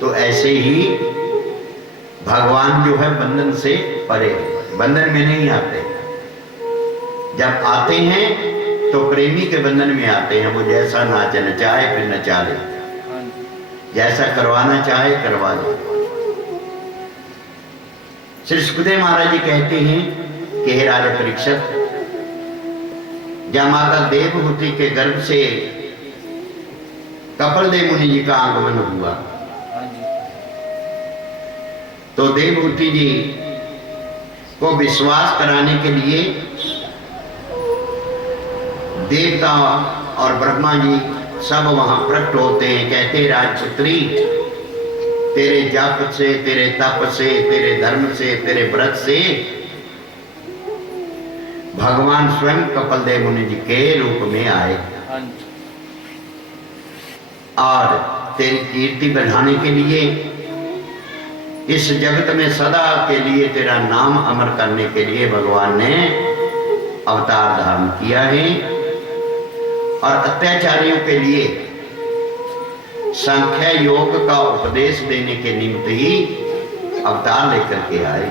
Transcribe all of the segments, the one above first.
तो ऐसे ही भगवान जो है बंधन से परे, बंधन में नहीं आते। जब आते हैं तो प्रेमी के बंधन में आते हैं। वो जैसा नाचना चाहे फिर नचा ले, जैसा करवाना चाहे करवा ले। श्री सुखदेव महाराज जी कहते हैं कि हे राजा परीक्षित, जब माता देवहूति के गर्भ से कपिलदेव मुनि जी का आगमन हुआ तो देवहूति जी को विश्वास कराने के लिए देवता और ब्रह्मा जी सब वहां प्रकट होते हैं। कहते हैं राजपुत्री, तेरे जप से, तेरे तप से, तेरे धर्म से, तेरे व्रत से भगवान स्वयं कपिलदेव मुनि जी के रूप में आए और तेरी कीर्ति बढ़ाने के लिए, इस जगत में सदा के लिए तेरा नाम अमर करने के लिए भगवान ने अवतार धारण किया है और अत्याचारियों के लिए सांख्य योग का उपदेश देने के निमित्त ही अवतार लेकर के आए।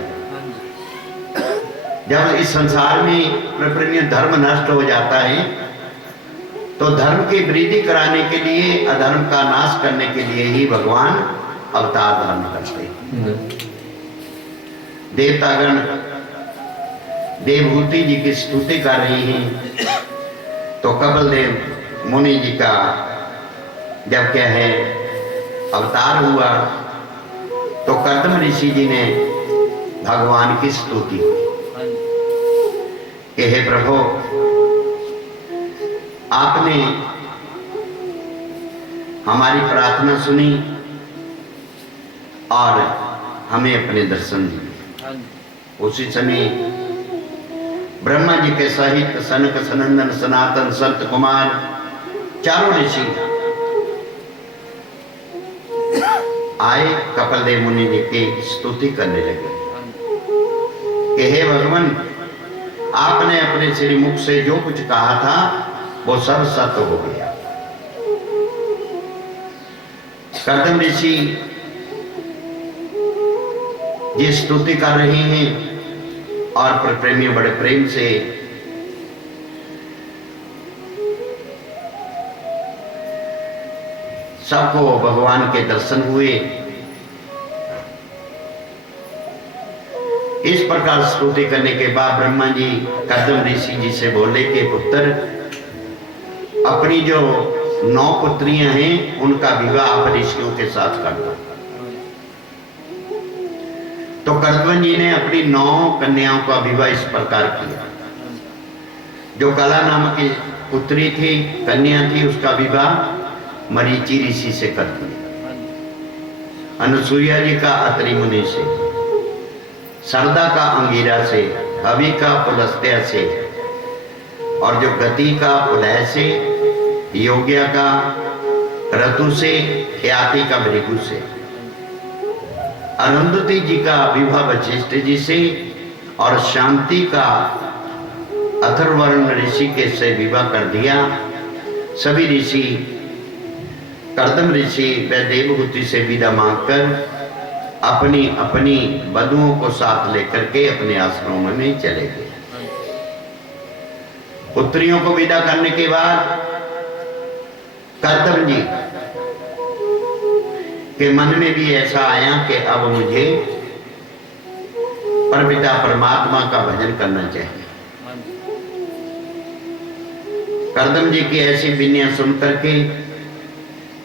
जब इस संसार में प्रपंच धर्म नष्ट हो जाता है तो धर्म की वृद्धि कराने के लिए, अधर्म का नाश करने के लिए ही भगवान अवतार धारण करते हैं। देवतागण देवहूति जी की स्तुति कर रही हैं तो कपिलदेव मुनि जी का जब क्या है अवतार हुआ तो कर्दम ऋषि जी ने भगवान की स्तुति कि हे प्रभु, आपने हमारी प्रार्थना सुनी और हमें अपने दर्शन दिए। उसी समय ब्रह्मा जी के सहित सनक, सनंदन, सनातन, संत कुमार चारों ऋषि आए, कपिलदेव मुनि जी की स्तुति करने लगे कि हे भगवान, आपने अपने श्रीमुख से जो कुछ कहा था वो सब सत्य हो गया। कर्दम ऋषि ये स्तुति कर रहे हैं और प्रेमी बड़े प्रेम से सबको भगवान के दर्शन हुए। इस प्रकार स्तुति करने के बाद ब्रह्मा जी कर्दम ऋषि जी से बोले कि पुत्र, अपनी जो 9 पुत्रियां हैं उनका विवाह आप ऋषियों के साथ कर दो। तो कर्दम जी ने अपनी 9 कन्याओं का विवाह इस प्रकार किया। जो कला नाम की पुत्री थी, कन्या थी, उसका विवाह मरीचि ऋषि से कर दिया। अनुसुईया जी का अत्रि मुनि से, सरदा का अंगिरा से, हवि का पुलस्त्य से और जो गति का पुलह से, योग्या का ऋतु से, ख्याति का भृगु से, अरुंधति जी का विवाह वशिष्ठ जी से और शांति का अथर्वर्ण ऋषि के से विवाह कर दिया। सभी ऋषि कर्दम ऋषि व देवहूति से विदा मांगकर अपनी अपनी वधुओं को साथ लेकर के अपने आश्रमों में चले गए। पुत्रियों को विदा करने के बाद कर्दम जी के मन में भी ऐसा आया कि अब मुझे परमपिता परमात्मा का भजन करना चाहिए। कर्दम जी की ऐसी विनय सुनकर के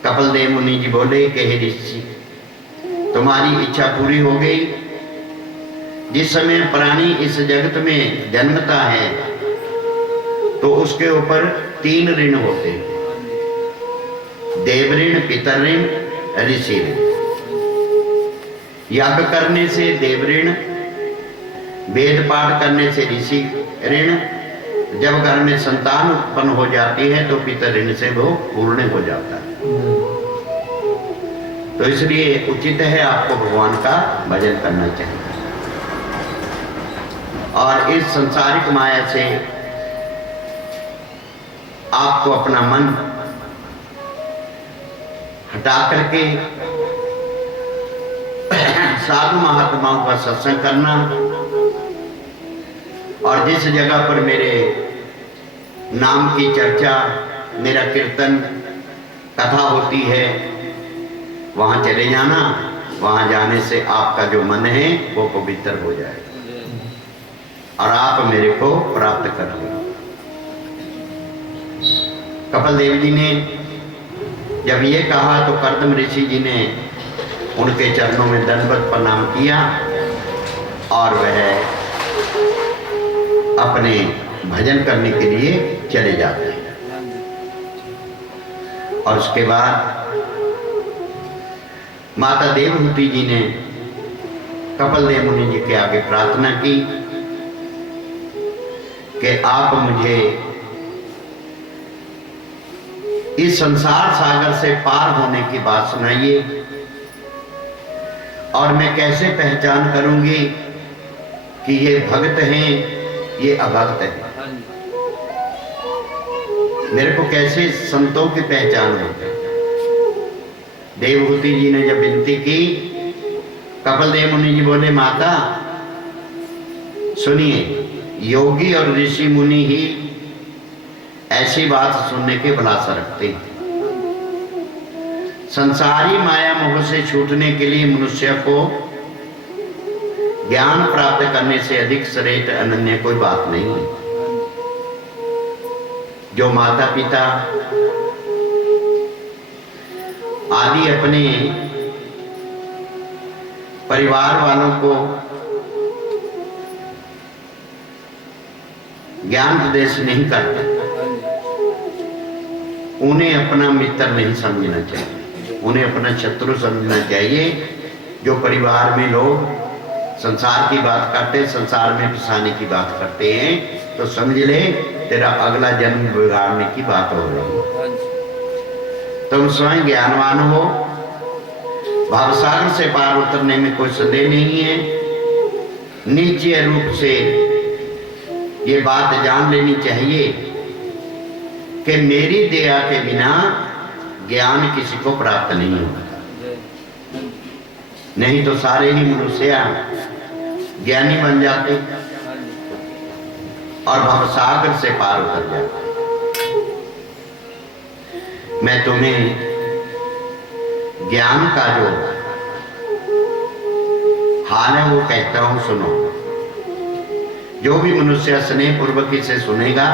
कपिलदेव मुनि जी बोले कि हे ऋषि, तुम्हारी इच्छा पूरी हो गई। जिस समय प्राणी इस जगत में जन्मता है तो उसके ऊपर 3 ऋण होते हैं, देव ऋण, पितर ऋण, ऋषि ऋण। याग करने से देव ऋण, वेद पाठ करने से ऋषि ऋण, जब घर में संतान उत्पन्न हो जाती है तो पितर ऋण से वो पूर्ण हो जाता है। तो इसलिए उचित है आपको भगवान का भजन करना चाहिए और इस संसारिक माया से आपको अपना मन हटा करके साधु महात्माओं का सत्संग करना, और जिस जगह पर मेरे नाम की चर्चा, मेरा कीर्तन कथा होती है, वहां चले जाना। वहां जाने से आपका जो मन है वो पवित्र हो जाएगा और आप मेरे को प्राप्त कर लेंगे। कपिल देव जी ने जब ये कहा तो कर्दम ऋषि जी ने उनके चरणों में दंडवत प्रणाम किया और वह अपने भजन करने के लिए चले जाते हैं। और उसके बाद माता देवहूति जी ने कपिल देव मुनि जी के आगे प्रार्थना की कि आप मुझे इस संसार सागर से पार होने की बात सुनाइए, और मैं कैसे पहचान करूंगी कि ये भक्त हैं, ये अभक्त हैं। मेरे को कैसे संतों की पहचान होगी। देवहूति जी ने जब विनती की, कपिल देव मुनि जी बोले, माता सुनिए, योगी और ऋषि मुनि ही ऐसी बात सुनने के अभिलाषा रखते हैं। संसारी माया मोह से छूटने के लिए मनुष्य को ज्ञान प्राप्त करने से अधिक श्रेष्ठ अनन्य कोई बात नहीं है। जो माता पिता आदि अपने परिवार वालों को ज्ञान उपदेश नहीं करते, उन्हें अपना मित्र नहीं समझना चाहिए, उन्हें अपना शत्रु समझना चाहिए। जो परिवार में लोग संसार की बात करते, संसार में फंसाने की बात करते हैं, तो समझ ले तेरा अगला जन्म बिगाड़ने की बात हो रही है। तुम स्वयं ज्ञानवान हो, भावसागर से पार उतरने में कोई संदेह नहीं है। निश्चय रूप से ये बात जान लेनी चाहिए कि मेरी दया के बिना ज्ञान किसी को प्राप्त नहीं होगा। नहीं तो सारे ही मनुष्य ज्ञानी बन जाते और भवसागर से पार उतर जाते। मैं तुम्हें ज्ञान का जो हाल है वो कहता हूं, सुनो। जो भी मनुष्य स्नेह पूर्वक इसे सुनेगा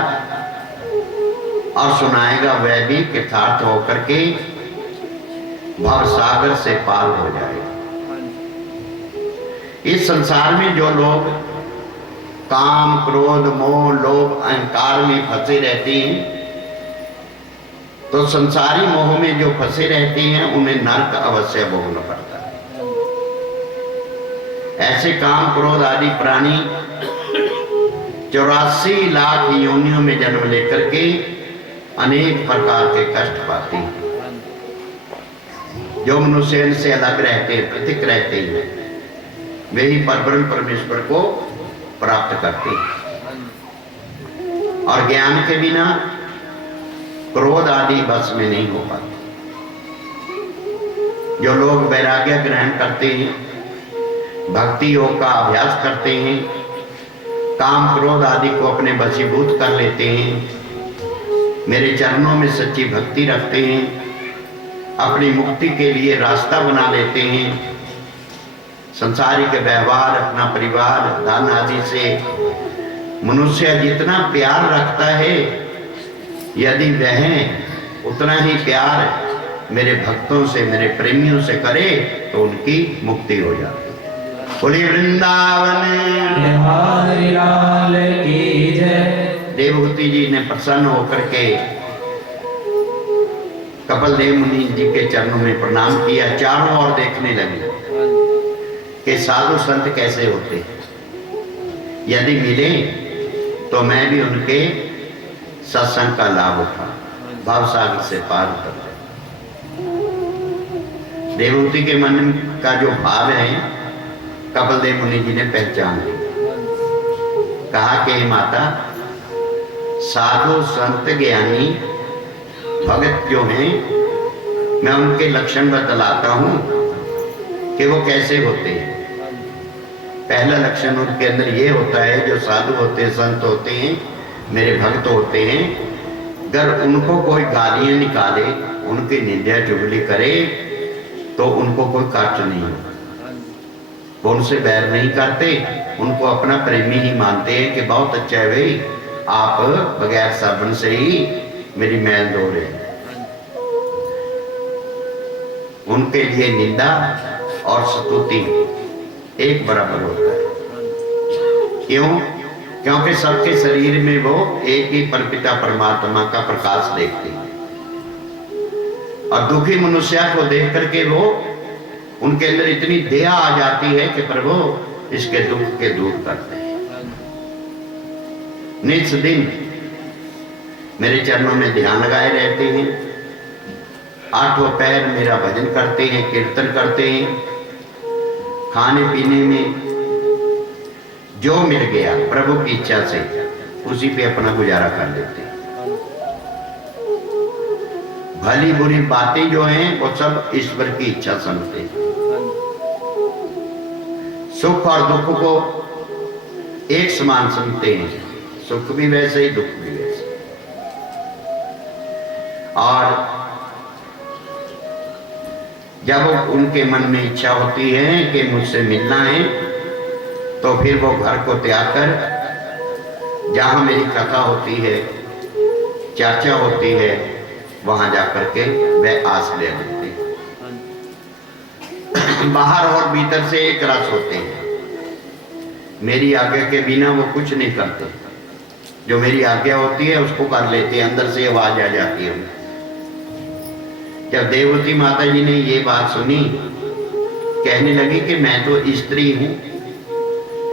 और सुनाएगा, वह भी कृतार्थ होकर के भवसागर से पार हो जाएगा। इस संसार में जो लोग काम, क्रोध, मोह, लोभ, अहंकार में फंसे रहते हैं, तो संसारी मोह में जो फंसे रहते हैं उन्हें नरक अवश्य भोगना पड़ता है। ऐसे काम, क्रोध आदि प्राणी 84 लाख योनियों में जन्म लेकर के अनेक प्रकार के कष्ट पाते हैं। जो मनुष्य इनसे अलग रहते हैं, पृथक रहते हैं, वे ही परब्रह्म परमेश्वर को प्राप्त करते हैं। और ज्ञान के बिना क्रोध आदि बस में नहीं हो पाते। जो लोग वैराग्य ग्रहण करते हैं, भक्ति योग का अभ्यास करते हैं, काम क्रोध आदि को अपने वशीभूत कर लेते हैं, मेरे चरणों में सच्ची भक्ति रखते हैं, अपनी मुक्ति के लिए रास्ता बना लेते हैं, संसारिक व्यवहार, अपना परिवार, धन आदि से मनुष्य जितना प्यार रखता है, यदि वह उतना ही प्यार मेरे भक्तों से, मेरे प्रेमियों से करे तो उनकी मुक्ति हो जाती है। बोलिए वृंदावन बिहारी लाल की जय। देवहूति जी ने प्रसन्न होकर के कपिल देव मुनि जी के चरणों में प्रणाम किया। चारों ओर देखने लगे कि साधु संत कैसे होते हैं, यदि मिले तो मैं भी उनके सत्संग का लाभ उठा, भावसागर से पार उतर जाए। देवहूति के मन का जो भाव है कपिल देव मुनि जी ने पहचान लिया। कहा कि माता, साधु संत ज्ञानी भगत जो हैं, मैं उनके लक्षण बतलाता हूं कि वो कैसे होते हैं। पहला लक्षण उनके अंदर ये होता है, जो साधु होते हैं, संत होते हैं, मेरे भक्त होते हैं, अगर उनको कोई गालियां निकाले, उनकी निंदा चुगली करे, तो उनको कोई कष्ट नहीं होता। वो उनसे बैर नहीं करते, उनको अपना प्रेमी ही मानते हैं कि बहुत अच्छा है भाई, आप बगैर साबुन से ही मेरी मैल धो रहे हैं। उनके लिए निंदा और स्तुति एक बराबर होता है। क्यों? क्योंकि सबके शरीर में वो एक ही परमपिता परमात्मा का प्रकाश देखते हैं, और दुखी मनुष्य को देख करके वो उनके अंदर इतनी दया आ जाती है कि प्रभु इसके दुख के दूर करते हैं। नित्य दिन मेरे चरणों में ध्यान लगाए रहते हैं, आठों पैर मेरा भजन करते हैं, कीर्तन करते हैं, खाने पीने में जो मिल गया प्रभु की इच्छा से उसी पे अपना गुजारा कर लेते हैं। भली बुरी बातें जो हैं वो सब ईश्वर की इच्छा समझते हैं। सुख और दुख को एक समान समझते हैं, सुख भी वैसे ही, दुख भी वैसे। और जब उनके मन में इच्छा होती है कि मुझसे मिलना है, तो फिर वो घर को त्याग कर जहां मेरी कथा होती है, चर्चा होती है, वहां जाकर के वह आश्रय लेते हैं। बाहर और भीतर से एक रस होते हैं। मेरी आज्ञा के बिना वो कुछ नहीं करते, जो मेरी आज्ञा होती है उसको कर लेते हैं, अंदर से आवाज आ जाती है। जब देवती माता जी ने ये बात सुनी, कहने लगी कि मैं तो स्त्री हूं,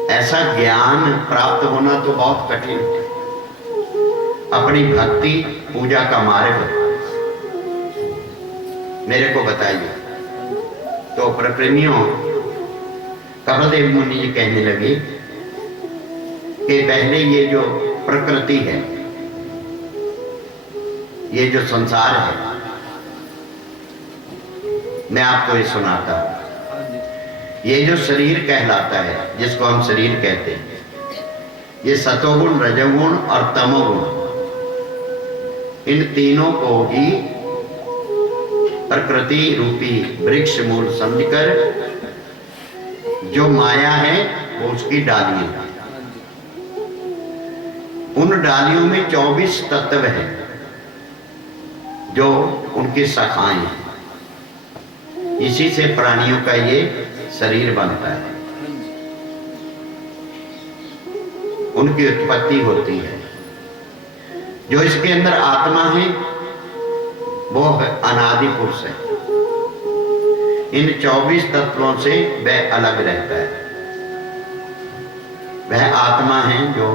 ऐसा ज्ञान प्राप्त होना तो बहुत कठिन है, अपनी भक्ति पूजा का मार्ग मेरे को बताइए। तो प्रेमियों, कपिलदेव मुनि जी कहने लगे कि पहले ये जो प्रकृति है, ये जो संसार है, मैं आपको ये सुनाता हूं। ये जो शरीर कहलाता है, जिसको हम शरीर कहते हैं, ये सतोगुण, रजोगुण और तमोगुण, इन तीनों को ही प्रकृति रूपी वृक्ष मूल समझकर जो माया है वो उसकी डालियां, उन डालियों में 24 तत्व हैं जो उनकी शाखाएं हैं। इसी से प्राणियों का ये शरीर बनता है, उनकी उत्पत्ति होती है। जो इसके अंदर आत्मा है वो है अनादि पुरुष है। इन 24 तत्वों से वह अलग रहता है। वह आत्मा है जो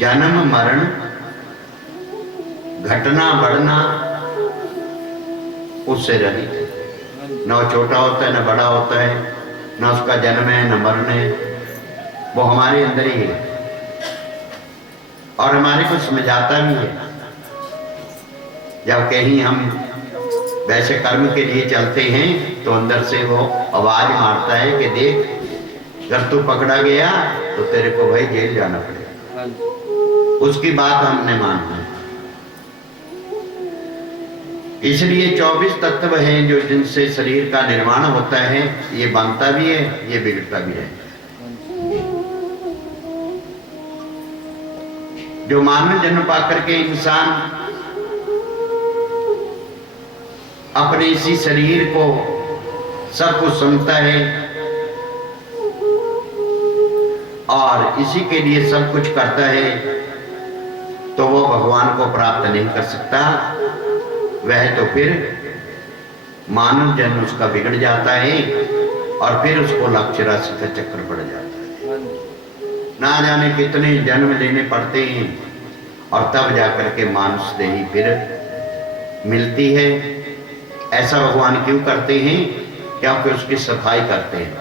जन्म मरण, घटना बढ़ना उससे रहित है। न छोटा होता है, न बड़ा होता है, न उसका जन्म है, न मरण है, वो हमारे अंदर ही है और हमारे को समझाता भी है। जब कहीं हम वैसे कर्म के लिए चलते हैं तो अंदर से वो आवाज मारता है कि देख, अगर तू पकड़ा गया तो तेरे को भाई जेल जाना पड़ेगा। उसकी बात हमने माननी है। इसलिए 24 तत्व हैं जो जिनसे शरीर का निर्माण होता है। ये बनता भी है, ये बिगड़ता भी है। जो मानव जन्म पाकर के इंसान अपने इसी शरीर को सब कुछ समझता है और इसी के लिए सब कुछ करता है, तो वो भगवान को प्राप्त नहीं कर सकता। वह तो फिर मानव जन्म उसका बिगड़ जाता है और फिर उसको लक्ष्य राशि का चक्कर पड़ जाता है। ना जाने कितने जन्म लेने पड़ते हैं और तब जाकर के मानुष देही फिर मिलती है। ऐसा भगवान क्यों करते हैं? क्योंकि उसकी सफाई करते हैं।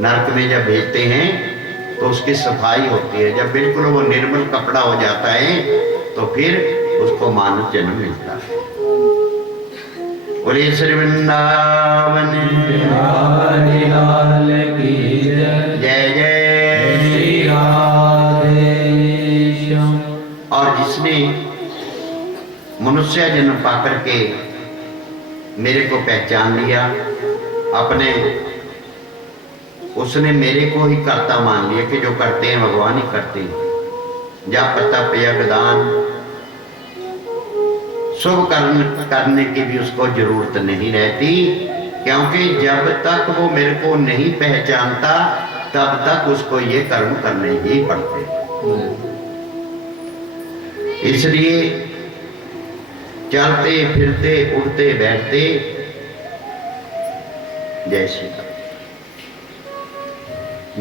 नरक में जब भेजते हैं तो उसकी सफाई होती है। जब बिल्कुल वो निर्मल कपड़ा हो जाता है तो फिर उसको मानव जन्म मिलता है। बोले श्री वृंदावन बिहारी लाल की जय। जय जय श्री राधे श्याम। और जिसने मनुष्य जन्म पाकर के मेरे को पहचान लिया अपने, उसने मेरे को ही कर्ता मान लिया कि जो करते हैं भगवान ही करते हैं। जप तप यज्ञ दान शुभ कर्म करने की भी उसको जरूरत नहीं रहती, क्योंकि जब तक वो मेरे को नहीं पहचानता तब तक उसको ये कर्म करने ही पड़ते। इसलिए चलते फिरते उठते बैठते जैसे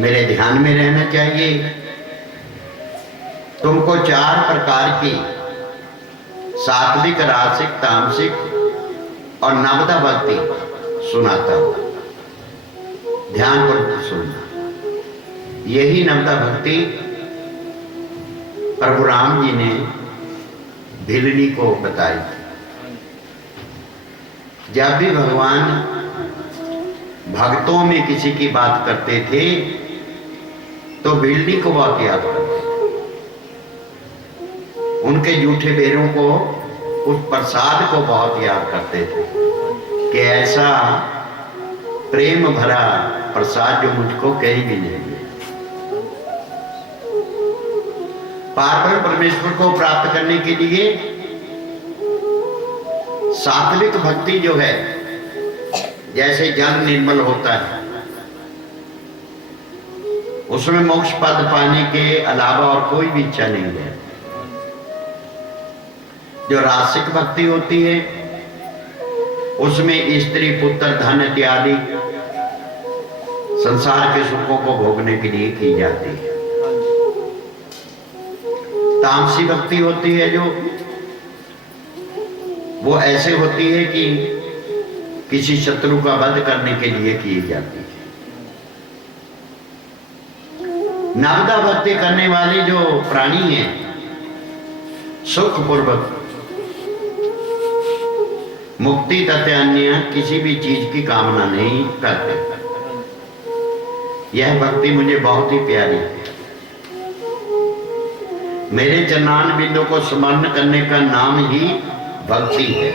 मेरे ध्यान में रहना चाहिए। तुमको 4 प्रकार की सात्विक, रासिक, तामसिक और नवदा भक्ति सुनाता हूं, ध्यानपूर्वक सुनना। यही नवदा भक्ति प्रभु राम जी ने भिलनी को बताई थी। जब भी भगवान भक्तों में किसी की बात करते थे तो भिलनी को बहुत याद करते, उनके जूठे बेरों को, उस प्रसाद को बहुत याद करते थे कि ऐसा प्रेम भरा प्रसाद जो मुझको कहीं भी नहीं मिले। पार्वण परमेश्वर को प्राप्त करने के लिए सात्विक भक्ति जो है, जैसे जल निर्मल होता है, उसमें मोक्ष पद पाने के अलावा और कोई भी इच्छा नहीं है। जो रासिक भक्ति होती है उसमें स्त्री पुत्र धन इत्यादि संसार के सुखों को भोगने के लिए की जाती है। तामसी भक्ति होती है जो वो ऐसे होती है कि किसी शत्रु का वध करने के लिए की जाती है। नवदा भक्ति करने वाले जो प्राणी हैं सुखपूर्वक मुक्ति तथा अन्य किसी भी चीज की कामना नहीं करते। यह भक्ति मुझे बहुत ही प्यारी है। मेरे चरणान बिंदु को स्मरण करने का नाम ही भक्ति है।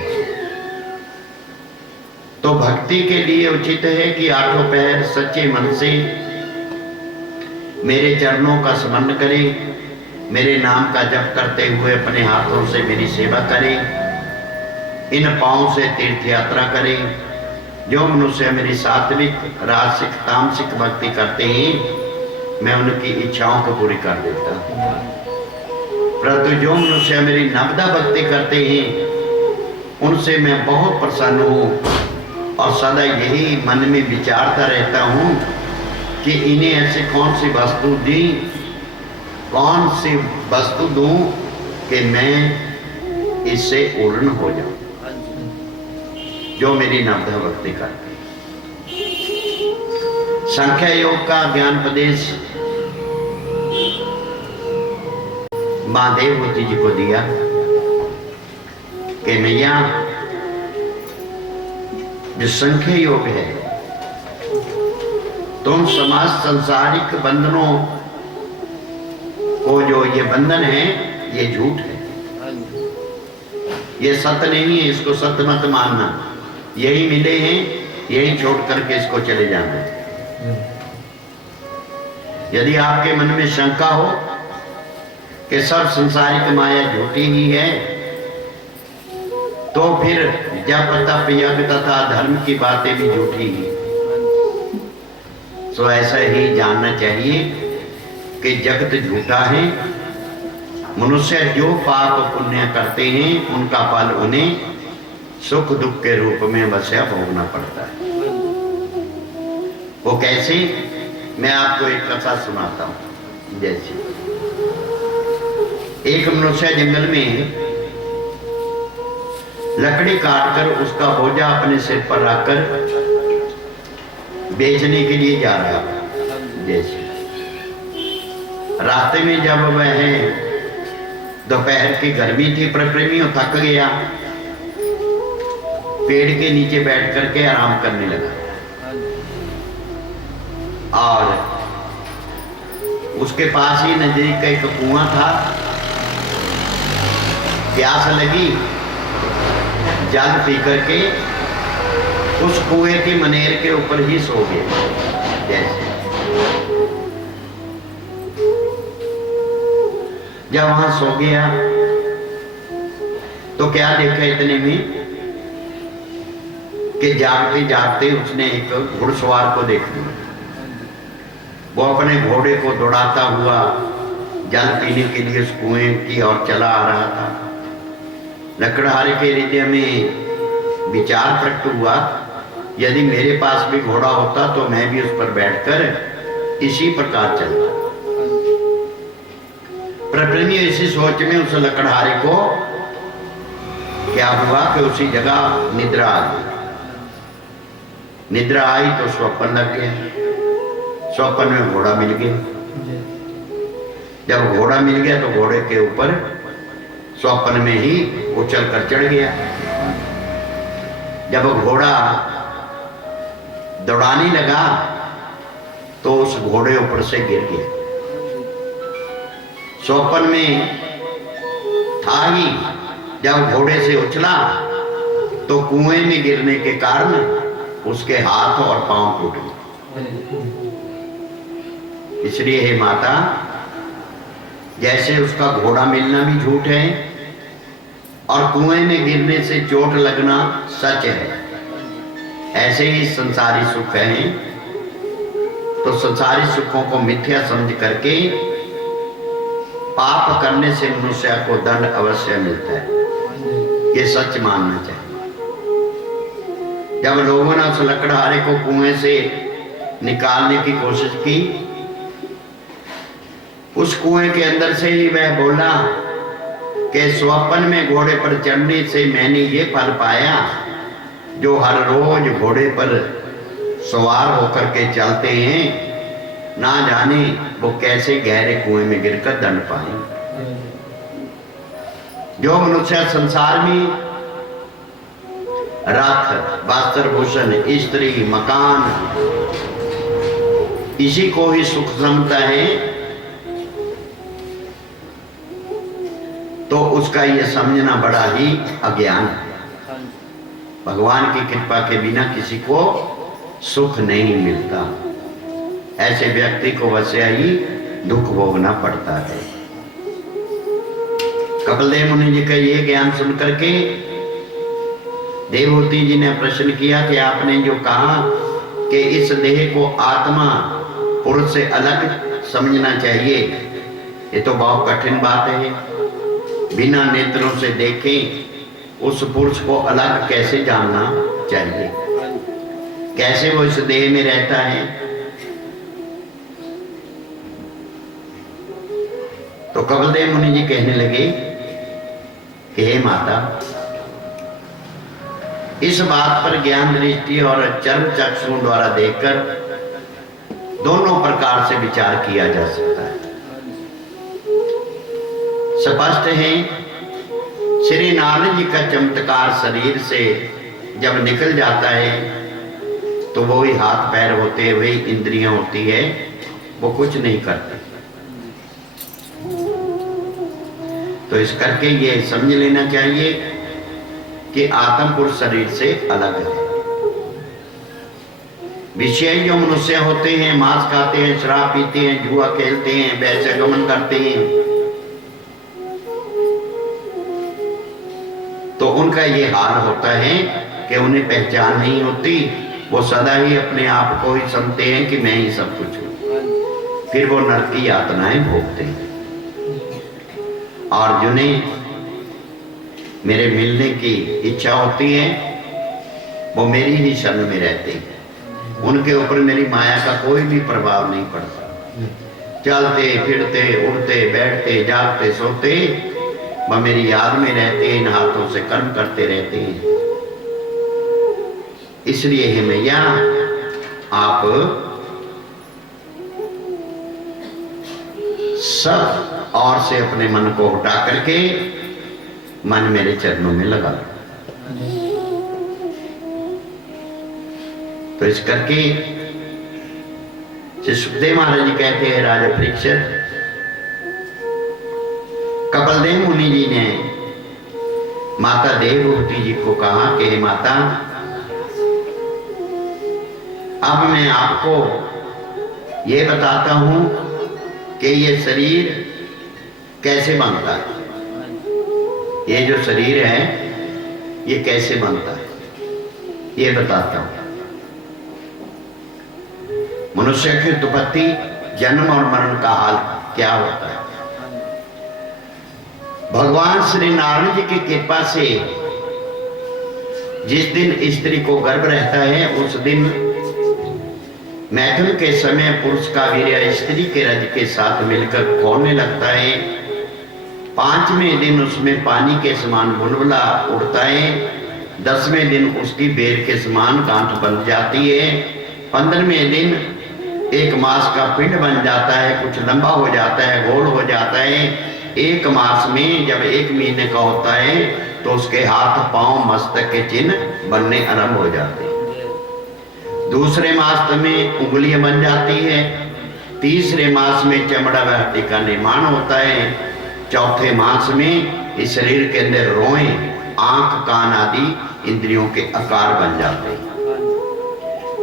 तो भक्ति के लिए उचित है कि 8 पहर सच्चे मन से मेरे चरणों का स्मरण करें, मेरे नाम का जप करते हुए अपने हाथों से मेरी सेवा करें, इन पांवों से तीर्थ यात्रा करें। जो मनुष्य मेरी सात्विक, रासिक, तामसिक भक्ति करते हैं मैं उनकी इच्छाओं को पूरी कर देता हूँ, परंतु जो मनुष्य मेरी नवदा भक्ति करते हैं उनसे मैं बहुत प्रसन्न हूँ और सदा यही मन में विचारता रहता हूँ कि इन्हें ऐसे कौन सी वस्तु दी, कौन सी वस्तु दूं कि मैं इससे पूर्ण हो जाऊं। जो मेरी नवदा भक्ति करते हैं। संख्या योग का ज्ञान उपदेश मां देवभूति जी को दिया कि मैया जो संख्या योग है, तुम समाज सांसारिक बंधनों को, जो ये बंधन है ये झूठ है, ये सत्य नहीं है, इसको सत्य मत मानना। यही मिले हैं, यही छोड़ करके इसको चले जाना। यदि आपके मन में शंका हो कि सब संसारिक माया झूठी ही है, तो फिर जप तप यज्ञ तथा धर्म की बातें भी झूठी ही। तो ऐसा ही जानना चाहिए कि जगत झूठा है। मनुष्य जो पाप पुण्य करते हैं उनका फल उन्हें सुख दुख के रूप में अवश्य भोगना पड़ता है। वो कैसे, मैं आपको एक कथा सुनाता हूं। जैसे एक मनुष्य जंगल में लकड़ी काटकर उसका बोझा अपने सिर पर रखकर बेचने के लिए जा रहा था। जैसे रास्ते में जब वह दोपहर की गर्मी थी, प्रेमियों थक गया पेड़ के नीचे बैठ करके आराम करने लगा। और उसके पास ही नजदीक का एक कुआं था। प्यास लगी, जल पी करके उस कुएं की मनेर के ऊपर ही सो गया। जैसे जब वहां सो गया तो क्या देखा इतने में कि जागते जागते उसने एक घुड़सवार को देख लिया। वो अपने घोड़े को दौड़ाता हुआ जल पीने के लिए उस कुएं की ओर चला आ रहा था। लकड़हारे के हृदय में विचार प्रकट हुआ, यदि मेरे पास भी घोड़ा होता तो मैं भी उस पर बैठकर इसी प्रकार चलता। प्रकृति इसी सोच में उस लकड़हारे को क्या हुआ कि उसी जगह निद्रा आ गई। निद्रा आई तो स्वप्न लग गया। स्वप्न में घोड़ा मिल गया। जब घोड़ा मिल गया तो घोड़े के ऊपर स्वप्न में ही उछल कर चढ़ गया। जब घोड़ा दौड़ाने लगा तो उस घोड़े ऊपर से गिर गया। स्वप्न में था ही, जब घोड़े से उछला तो कुएं में गिरने के कारण उसके हाथ और पांव टूट गए। इसलिए हे माता, जैसे उसका घोड़ा मिलना भी झूठ है और कुएं में गिरने से चोट लगना सच है, ऐसे ही संसारी सुख है। तो संसारी सुखों को मिथ्या समझ करके पाप करने से मनुष्य को दंड अवश्य मिलता है, ये सच मानना चाहिए। जब लोगों ने उस लकड़हारे को कुएं से निकालने की कोशिश की, उस कुएं के अंदर से ही वह बोला कि स्वप्न में घोड़े पर चढ़ने से मैंने ये फल पाया, जो हर रोज घोड़े पर सवार होकर के चलते हैं, ना जाने वो कैसे गहरे कुएं में गिरकर दंड पाए। जो मनुष्य संसार में रथ, वस्त्र, भूषण, स्त्री, मकान, इसी को ही सुख समझता है, तो उसका यह समझना बड़ा ही अज्ञान है। भगवान की कृपा के बिना किसी को सुख नहीं मिलता। ऐसे व्यक्ति को वैसे ही दुख भोगना पड़ता है। कपिलदेव मुनि जी का ये ज्ञान सुनकर के देवहूति जी ने प्रश्न किया कि आपने जो कहा कि इस देह को आत्मा पुरुष से अलग समझना चाहिए, ये तो बहुत कठिन बात है। बिना नेत्रों से देखें उस पुरुष को अलग कैसे जानना चाहिए, कैसे वो इस देह में रहता है। तो कपिलदेव मुनि जी कहने लगे कि हे माता, इस बात पर ज्ञान दृष्टि और चर्म चक्षुओं द्वारा देखकर दोनों प्रकार से विचार किया जा सकता है। स्पष्ट है, श्री नारायण जी का चमत्कार शरीर से जब निकल जाता है तो वो ही हाथ पैर होते हुए इंद्रियां होती है, वो कुछ नहीं करते। तो इस करके ये समझ लेना चाहिए कि आत्म पुरुष शरीर से अलग है। विषय जो मनुष्य होते हैं, मांस खाते हैं, शराब पीते हैं, जुआ खेलते हैं, वैसे गमन करते हैं, तो उनका ये हाल होता है कि उन्हें पहचान नहीं होती। वो सदा ही अपने आप को ही समझते हैं कि मैं ही सब कुछ हूं। फिर वो नरक की यातनाएं भोगते हैं। और जिन्हें मेरे मिलने की इच्छा होती है वो मेरी ही शरण में रहते हैं। उनके ऊपर मेरी माया का कोई भी प्रभाव नहीं पड़ता। चलते फिरते, उड़ते बैठते, जागते सोते, वह मेरी याद में रहते हैं, इन हाथों से कर्म करते रहते हैं। इसलिए है मैया, आप सब और से अपने मन को उठा करके मन मेरे चरणों में लगा लो। तो इस करके श्री सुखदेव महाराज जी कहते हैं, राजा परीक्षित, कपिलदेव मुनि जी ने माता देवहूति जी को कहा कि हे माता, अब मैं आपको ये बताता हूं कि ये शरीर कैसे बनता है। ये जो शरीर है ये कैसे बनता है ये बताता हूं। मनुष्य की उत्पत्ति, जन्म और मरण का हाल क्या होता है। भगवान श्री नारायण जी की कृपा से जिस दिन स्त्री को गर्भ रहता है उस दिन मैथुन के समय पुरुष का वीर्य स्त्री के रज के साथ मिलकर खोलने लगता है। 5वें दिन उसमें पानी के समान बुलबुला उड़ता है। 10वें दिन उसकी बेर के समान गांठ बन जाती है। 15वें दिन 1 मास का पिंड बन जाता है, कुछ लंबा हो जाता है, गोल हो जाता है। 1 मास में जब 1 महीने का होता है तो उसके हाथ पांव मस्तक के चिन्ह बनने आरंभ हो जाते हैं। दूसरे मास में उंगलियां बन जाती है। तीसरे मास में चमड़ा व हड्डी का निर्माण होता है। चौथे मास में इस शरीर के अंदर रोए, आंख, कान आदि इंद्रियों के आकार बन जाते हैं।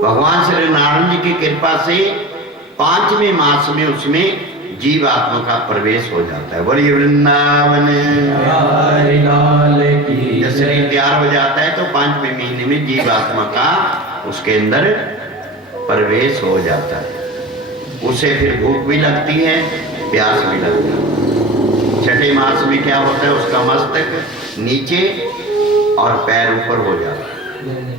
भगवान श्री नारायण जी की कृपा से 5वें मास में उसमें जीवात्मा का प्रवेश हो जाता है। बोलिए वृंदावन। जब शरीर तैयार हो जाता है तो 5वें महीने में जीवात्मा का उसके अंदर प्रवेश हो जाता है। उसे फिर भूख भी लगती है, प्यास भी लगती है। 6ठे मास में क्या होता है, उसका मस्तक नीचे और पैर ऊपर हो जाता है।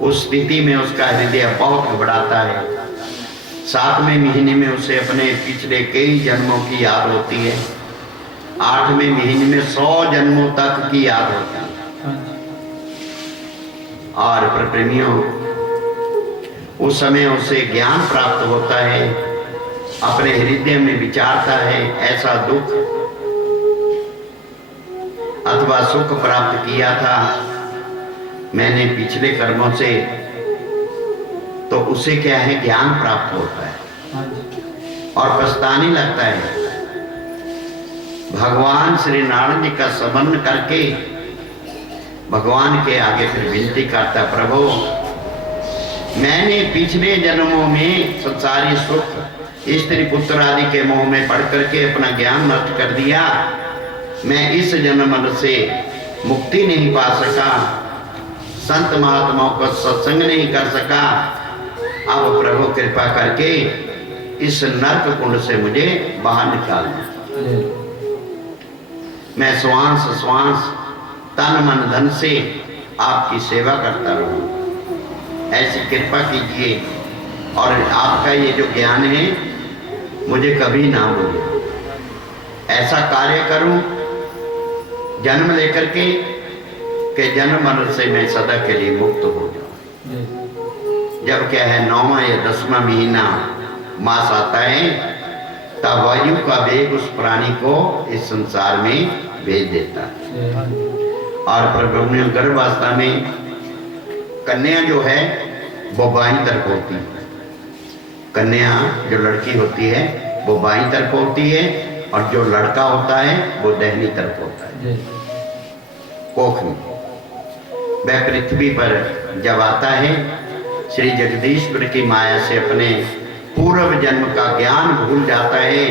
उस स्थिति में उसका हृदय बहुत घबराता है। 7वें महीने में उसे अपने पिछले कई जन्मों की याद होती है। 8वें महीने में 100 जन्मों तक की याद होती है। और प्रेमियों, उस समय उसे ज्ञान प्राप्त होता है, अपने हृदय में विचारता है ऐसा दुख अथवा सुख प्राप्त किया था मैंने पिछले कर्मों से, तो उसे क्या है, ज्ञान प्राप्त होता है और पछताने लगता है। भगवान श्री नारायण जी का स्मरण करके भगवान के आगे फिर विनती करता, प्रभु मैंने पिछले जन्मों में संसारी सुख, स्त्री पुत्र आदि के मोह में पड़ करके अपना ज्ञान नष्ट कर दिया। मैं इस जन्म से मुक्ति नहीं पा सका, संत महात्माओं का सत्संग नहीं कर सका। अब प्रभु कृपा करके इस नरक कुंड से मुझे बाहर निकाल दो। मैं श्वास श्वास तन मन धन से आपकी सेवा करता रहूं, ऐसी कृपा कीजिए। और आपका ये जो ज्ञान है मुझे कभी ना भूले। ऐसा कार्य करूं जन्म लेकर के जन्म मरण से मैं सदा के लिए मुक्त हो जाऊं। जब क्या है 9वां या 10वां महीना मास आता है तब वायु का वेग उस प्राणी को इस संसार में भेज देता है। और प्रभु ने गर्भावस्था में कन्या जो है वो बाईं तरफ होती है। कन्या जो लड़की होती है वो बाईं तरफ होती है और जो लड़का होता है वो दाहिनी तरफ होता है। कोख में वह पृथ्वी पर जब आता है, श्री जगदीश्वर की माया से अपने पूर्व जन्म का ज्ञान भूल जाता है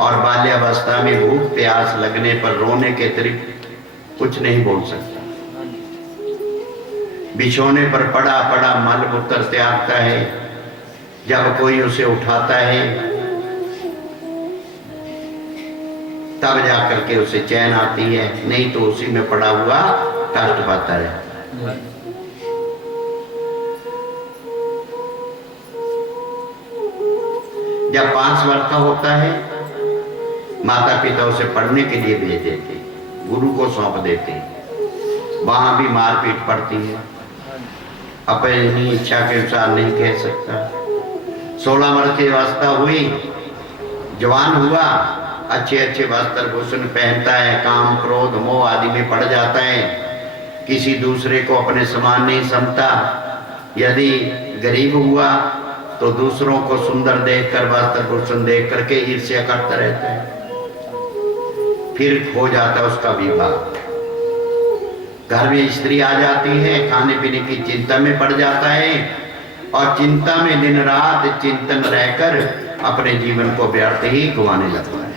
और बाल्यावस्था में भूख प्यास लगने पर रोने के अतिरिक्त कुछ नहीं बोल सकता। बिछोने पर पड़ा पड़ा मल मूत्र त्यागता है। जब कोई उसे उठाता है तब जाकर के उसे चैन आती है, नहीं तो उसी में पड़ा हुआ कष्ट पाता है। जब 5 वर्ष का होता है माता पिता उसे पढ़ने के लिए भेज देते, गुरु को सौंप देते। वहां भी मारपीट पड़ती है, अपनी इच्छा के अनुसार नहीं कह सकता। 16 वर्ष की अवस्था हुई, जवान हुआ, अच्छे अच्छे वस्त्र भूषण पहनता है, काम क्रोध मोह आदि में पड़ जाता है, किसी दूसरे को अपने समान नहीं समझता। यदि गरीब हुआ तो दूसरों को सुंदर देखकर, वस्त्रभूषण देख करके ईर्ष्या करता रहता है, फिर खो जाता है उसका विवाह। घर में स्त्री आ जाती है, खाने पीने की चिंता में पड़ जाता है और चिंता में दिन रात चिंतन रहकर अपने जीवन को व्यर्थ ही गंवाने लगता है।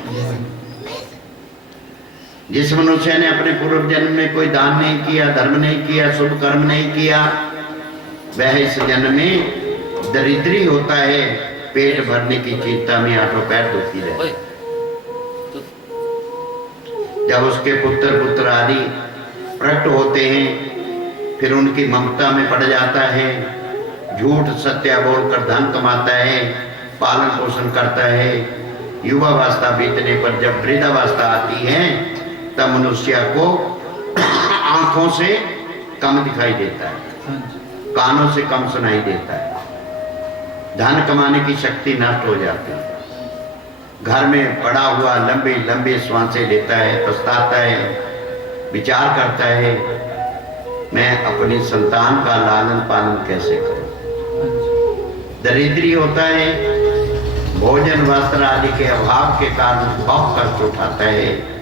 जिस मनुष्य ने अपने पूर्व जन्म में कोई दान नहीं किया, धर्म नहीं किया, शुभ कर्म नहीं किया, वह इस जन्म में दरिद्री होता है, पेट भरने की चिंता में हाथों पैर दुखी रहता है। जब उसके पुत्र आदि प्रकट होते हैं, फिर उनकी ममता में पड़ जाता है, झूठ सत्य बोलकर धन कमाता है, पालन पोषण करता है। युवावस्था बीतने पर जब वृद्धावस्था आती है, तब मनुष्य को आंखों से कम दिखाई देता है, कानों से कम सुनाई देता है, धन कमाने की शक्ति नष्ट हो जाती है। घर में पड़ा हुआ लंबे लंबे श्वासें लेता है, पछताता है, विचार करता है, मैं अपनी संतान का लालन पालन कैसे करूं। दरिद्री होता है, भोजन वस्त्र आदि के अभाव के कारण बहुत कष्ट उठाता है।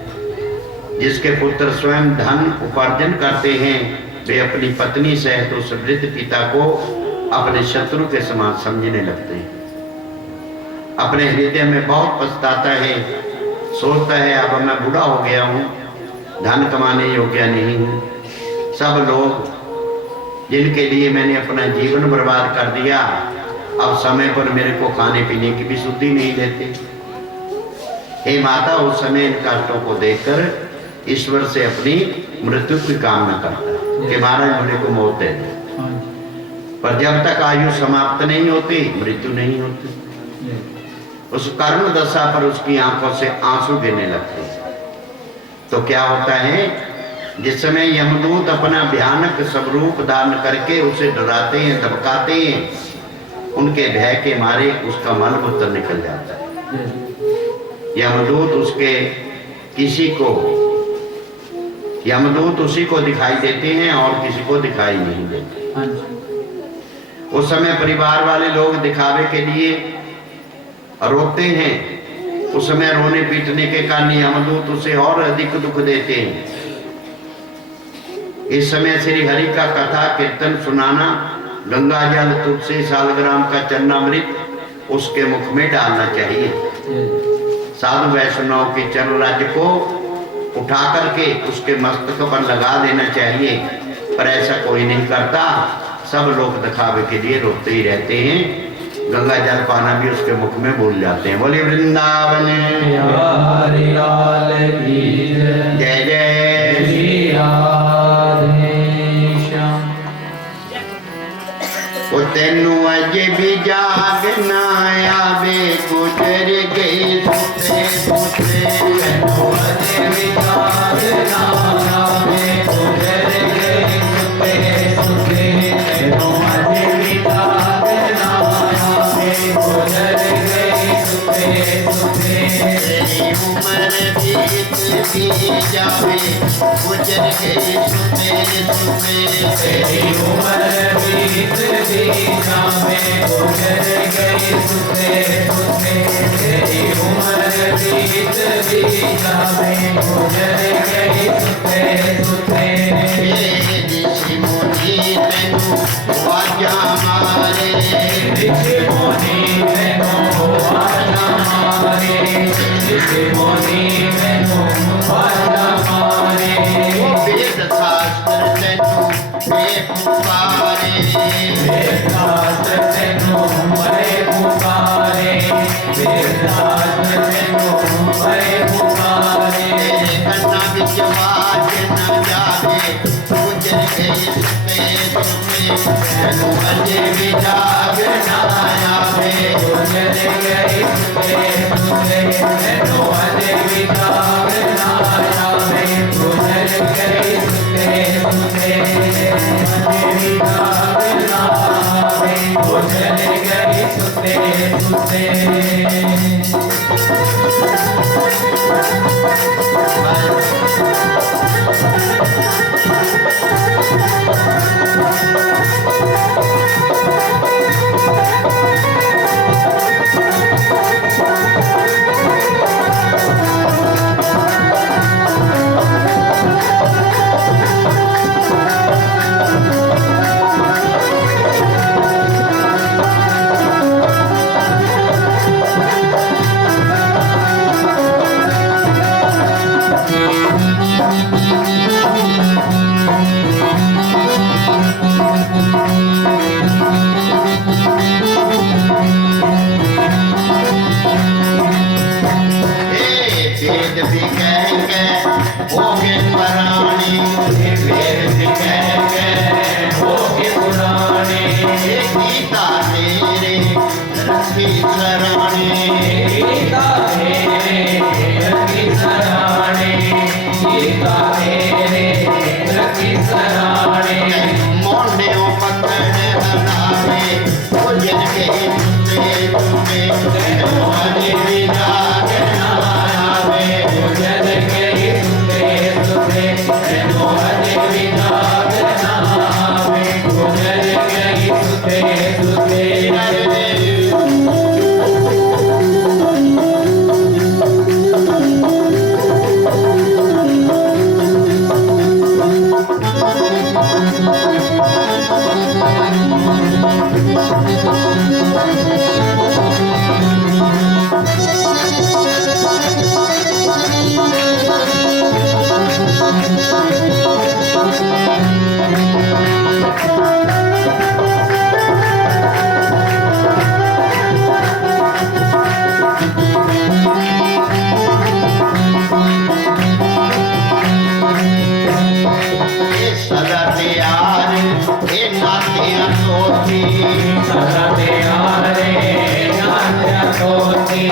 जिसके पुत्र स्वयं धन उपार्जन करते हैं, वे अपनी पत्नी सहित उस वृद्ध पिता को अपने शत्रु के समान समझने लगते हैं। अपने हृदय में बहुत पछताता है, सोचता है अब मैं बूढ़ा हो गया हूँ, धन कमाने योग्य नहीं हूँ। सब लोग जिनके लिए मैंने अपना जीवन बर्बाद कर दिया, अब समय पर मेरे को खाने पीने की भी शुद्धि नहीं देते। हे माता, उस समय इन कष्टों को देखकर ईश्वर से अपनी मृत्यु की कामना करता है कि महाराज मुझे को मौत दे दे। पर जब तक आयु समाप्त नहीं होती, मृत्यु नहीं होती। उस कर्म दशा पर उसकी आंखों से आंसू गिरने लगते। तो क्या होता है, जिस समय यमदूत अपना भयानक स्वरूप धारण करके उसे डराते हैं, धमकाते हैं, उनके भय के मारे उसका मल मूत्र निकल जाता है। यमदूत उसी को दिखाई देते हैं और किसी को दिखाई नहीं देते। उस समय परिवार वाले लोग दिखावे के लिए रोते हैं। उस समय रोने पीटने के कारण यमदूत उसे और अधिक दुख देते हैं। इस समय श्री हरि का कथा कीर्तन सुनाना, गंगा जल, तुलसी, सालग्राम का चरणामृत उसके मुख में डालना चाहिए। साधु वैष्णव के चरण राज्य को उठा करके उसके मस्तक पर लगा देना चाहिए, पर ऐसा कोई नहीं करता। सब लोग दिखावे के लिए रोते ही रहते हैं। गंगा जल पाना भी उसके मुख में भूल जाते हैं। बोले वृंदावन जय जय। वो तेनू अजे भी जागना आवे, गुजर गई सुते सुते। तेनू अजे भी जागना आवे, गुजर गई सुते सुते। तेनू अजे भी जागना आवे, गुजर गई सुते सुते। तेरी उम्र बीत भी जावे, गुजर गई सुते सुते। तेरी उम्र बीत जावे, गुजर गई सुते सुते। तेरी उम्र बीत जावे, गुजर गई सुते सुते। ऋषि मुनि तेनू आजा मारे, ऋषि मुनि तेनू आजा मारे, ऋषि मुनि तेनू आजा मारे। वेद शास्त्र तेनू पुकारे, वेद शास्त्र तेनू पुकारे, वेद शास्त्र तेनू पुकारे। कन्ना बिच बाज न जावे, गुजर गई सुते सुते। तेनू अजे भी जागना आवे, गुजर गई सुते सुते। तेनू अजे भी जागना आवे, गुजर गई सुते सुते। अजे भी जागना आवे, गुजर गई सुते सुते। गीता तेरे रखी सराणे गीता तेरे रखी सराणे गीता तेरे रखी सराणे मोढ़ियों पकड़ हनावे भोजन के सुते तुमे अजे विदा आवे भोजन के सुते सुते तेनो अजे विदा आवे भोजन के सुते सुते सदा तैयार ए नातिया सोती सदा तेरे नात्या सोती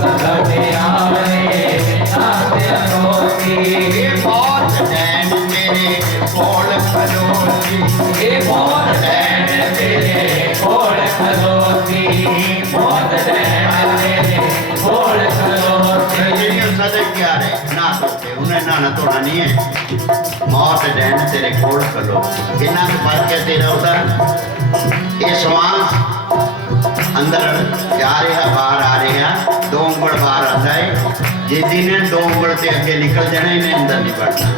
सदा तेरे नात्या सोती ए मौत डैन मेरे कोल खलोती ये मौत डैन तेरे कोल खलोती मौत डैन तेरे कोल खलोती ਜਿਹੜੀਆਂ ਸਦਾ ਕਿਆ ਰੇ ਨਾ ਧੋਤੇ ਉਹਨੇ ਨਹਾਣਾ ਧੋਣਾ ਨਹੀਂ ਹੈ ਮੌਤ ਡੈਣ ਤੇਰੇ ਕੋਲ ਖਲੋ ਕਿੰਨਾ ਕੁ ਫਰਕ ਹੈ ਤੇਰਾ ਉਹਦਾ ਇਹ ਸਵਾਂਸ ਅੰਦਰ ਜਾ ਰਿਹਾ ਬਾਹਰ ਆ ਰਿਹਾ ਦੋ ਉਂਗਲ ਬਾਹਰ ਆਉਂਦਾ ਹੈ ਜਿਹਦੀ ਨੇ ਦੋ ਉਂਗਲ ਤੇ ਅੱਗੇ ਨਿਕਲ ਜਾਣਾ ਇਹਨੇ ਅੰਦਰ ਨਹੀਂ ਵੜਨਾ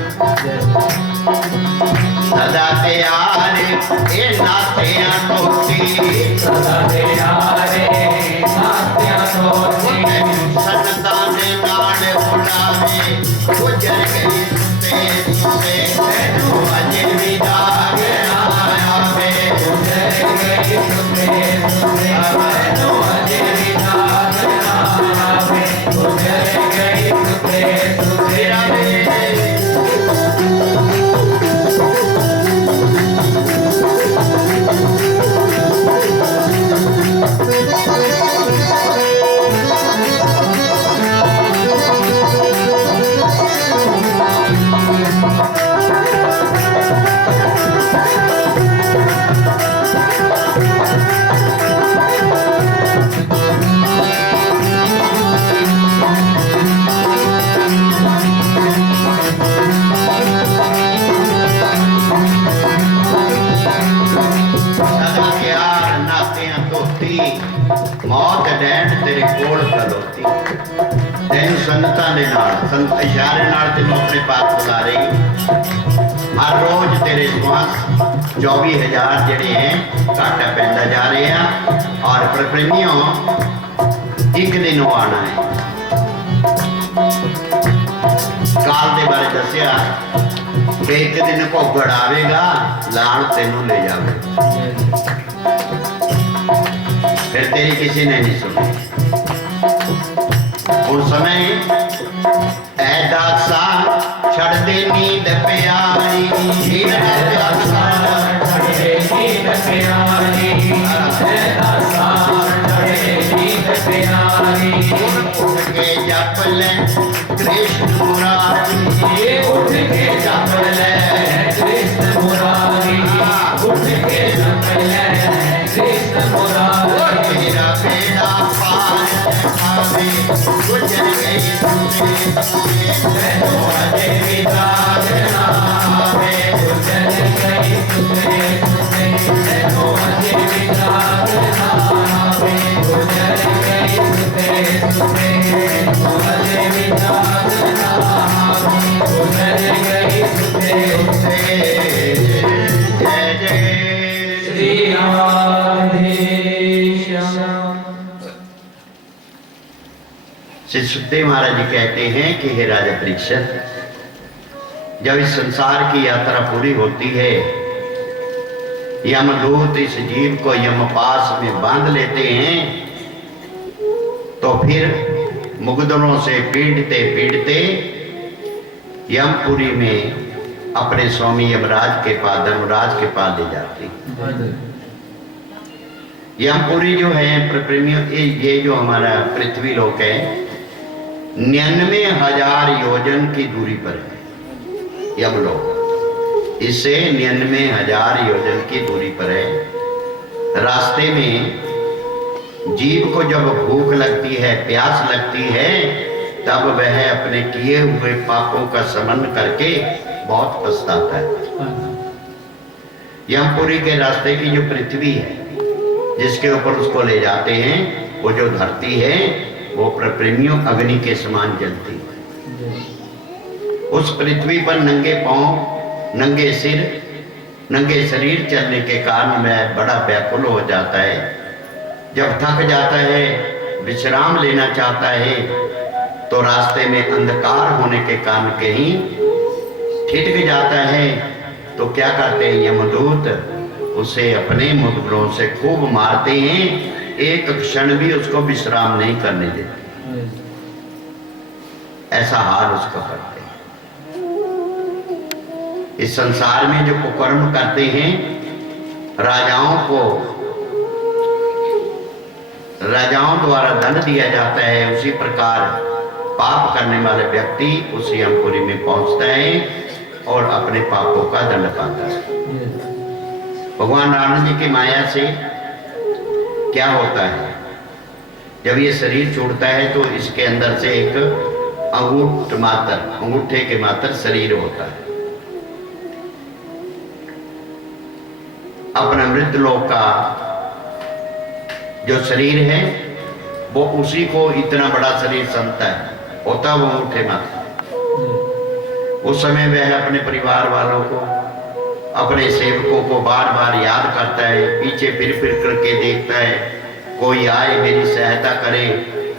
ਸਦਾ ਤਿਆਰ ਇਹ ਨਾਤਿਆਂ ਧੋਤੀ सदा तेरे नात्या सोती ਸੰਤਾਂ ਦੇ ਨਾਲ ਬੁਲਾਵੇ ਗੁਜਰ ਗਈ ਸੁਤੇ ਸੁਤੇ ਤੈਨੂੰ ਅਜੇ ਵੀ ਦਾਗ ਨਾ ਆਵੇ गुजर गई सुते सुते तेनो अजे विदा आवे गुजर गई सुते सुते ਸਦਾ ਪਿਆਰ ਨਾਤਿਆਂ ਧੋਤੀ ਮੌਤ ਡੈਣ ਤੇਰੇ ਕੋਲ ਖਲੋਤੀ ਤੈਨੂੰ ਸੰਤਾਂ ਦੇ ਨਾਲ ਸੰਤ ਇਸ਼ਾਰੇ ਨਾਲ ਤੈਨੂੰ ਆਪਣੇ ਪਾਸ ਬੁਲਾ ਰਹੀ ਹਰ ਰੋਜ਼ ਤੇਰੇ ਸਵਾਸ 24,000 ਜਿਹੜੇ ਹੈ ਘੱਟ ਪੈਂਦਾ ਜਾ ਰਹੇ ਆ ਔਰ ਪ੍ਰੇਮੀਆਂ ਇੱਕ ਦਿਨ ਉਹ ਆਣਾ ਹੈ ਕਾਲ ਦੇ ਬਾਰੇ ਦੱਸਿਆ ਕਿ ਇੱਕ ਦਿਨ ਭੋਗੜ ਆਵੇਗਾ ਲਾਲ ਤੈਨੂੰ ਲੈ ਜਾਵੇ ਫਿਰ ਤੇਰੀ ਕਿਸੇ ਨੇ ਨਹੀਂ ਸੁਣੀ ਹੁਣ ਸਮੇਂ ਐ ਦਾਸਾ ਛੱਡ ਦੇ ਨੀਂਦ ਪਿਆਰੀ ਨੀਂਦ ਦਾਸਾ छड़े नींद प्यारी सदा सार छड़े नींद प्यारी उठ के जप ले कृष्ण मुरारी ये उठ के जप ले कृष्ण मुरारी उठ के जप ले कृष्ण मुरारी तेरा बेड़ा पार आवे गुजर गई सुते तेनो अजे विदा आवे गुजर गई सुते सुते तेनो अजे विदा आवे गुजर गई सुते सुते तेनो अजे विदा आवे गुजर गई सुते सुते जय जय श्री राधे श्याम। श्री सुखदेव महाराज जी कहते हैं कि हे राजा परीक्षित, जब इस संसार की यात्रा पूरी होती है, यमदूत इस जीव को यमपास में बांध लेते हैं, तो फिर मुकदमों से पीड़ते पीड़ते यमपुरी में अपने स्वामी यमराज के पास, धर्मराज के पास ले जाते हैं। यमपुरी जो है प्रेमियों, ये जो हमारा पृथ्वी लोक है 99,000 योजन की दूरी पर है यमलोक। इससे 99,000 योजन की दूरी पर है। रास्ते में जीव को जब भूख लगती है, प्यास लगती है, तब वह अपने किए हुए पापों का स्मरण करके बहुत पछताता है। यमपुरी के रास्ते की जो पृथ्वी है जिसके ऊपर उसको ले जाते हैं, वो जो धरती है वो प्रेमियों अग्नि के समान जलती है। उस पृथ्वी पर नंगे पांव, नंगे सिर, नंगे शरीर चलने के कारण वह बड़ा व्याकुल हो जाता है। जब थक जाता है, विश्राम लेना चाहता है, तो रास्ते में अंधकार होने के कारण कहीं ठिठक जाता है। तो क्या करते हैं यमदूत, उसे अपने मुद्गरों से खूब मारते हैं, एक क्षण भी उसको विश्राम नहीं करने देते। ऐसा हाल उसको करते हैं। इस संसार में जो कुकर्म करते हैं, राजाओं द्वारा दंड दिया जाता है, उसी प्रकार पाप करने वाले व्यक्ति उस यमपुरी में पहुंचता है और अपने पापों का दंड पाता है। भगवान राम जी की माया से क्या होता है, जब ये शरीर छूटता है तो इसके अंदर से एक अंगूठे के मात्र शरीर होता है। अपना मृत लोक का जो शरीर है वो उसी को इतना बड़ा शरीर समझता है, होता वो अंगूठे मात्र। उस समय वह अपने परिवार वालों को, अपने सेवकों को बार बार याद करता है, पीछे फिर करके देखता है, कोई आए मेरी सहायता करे,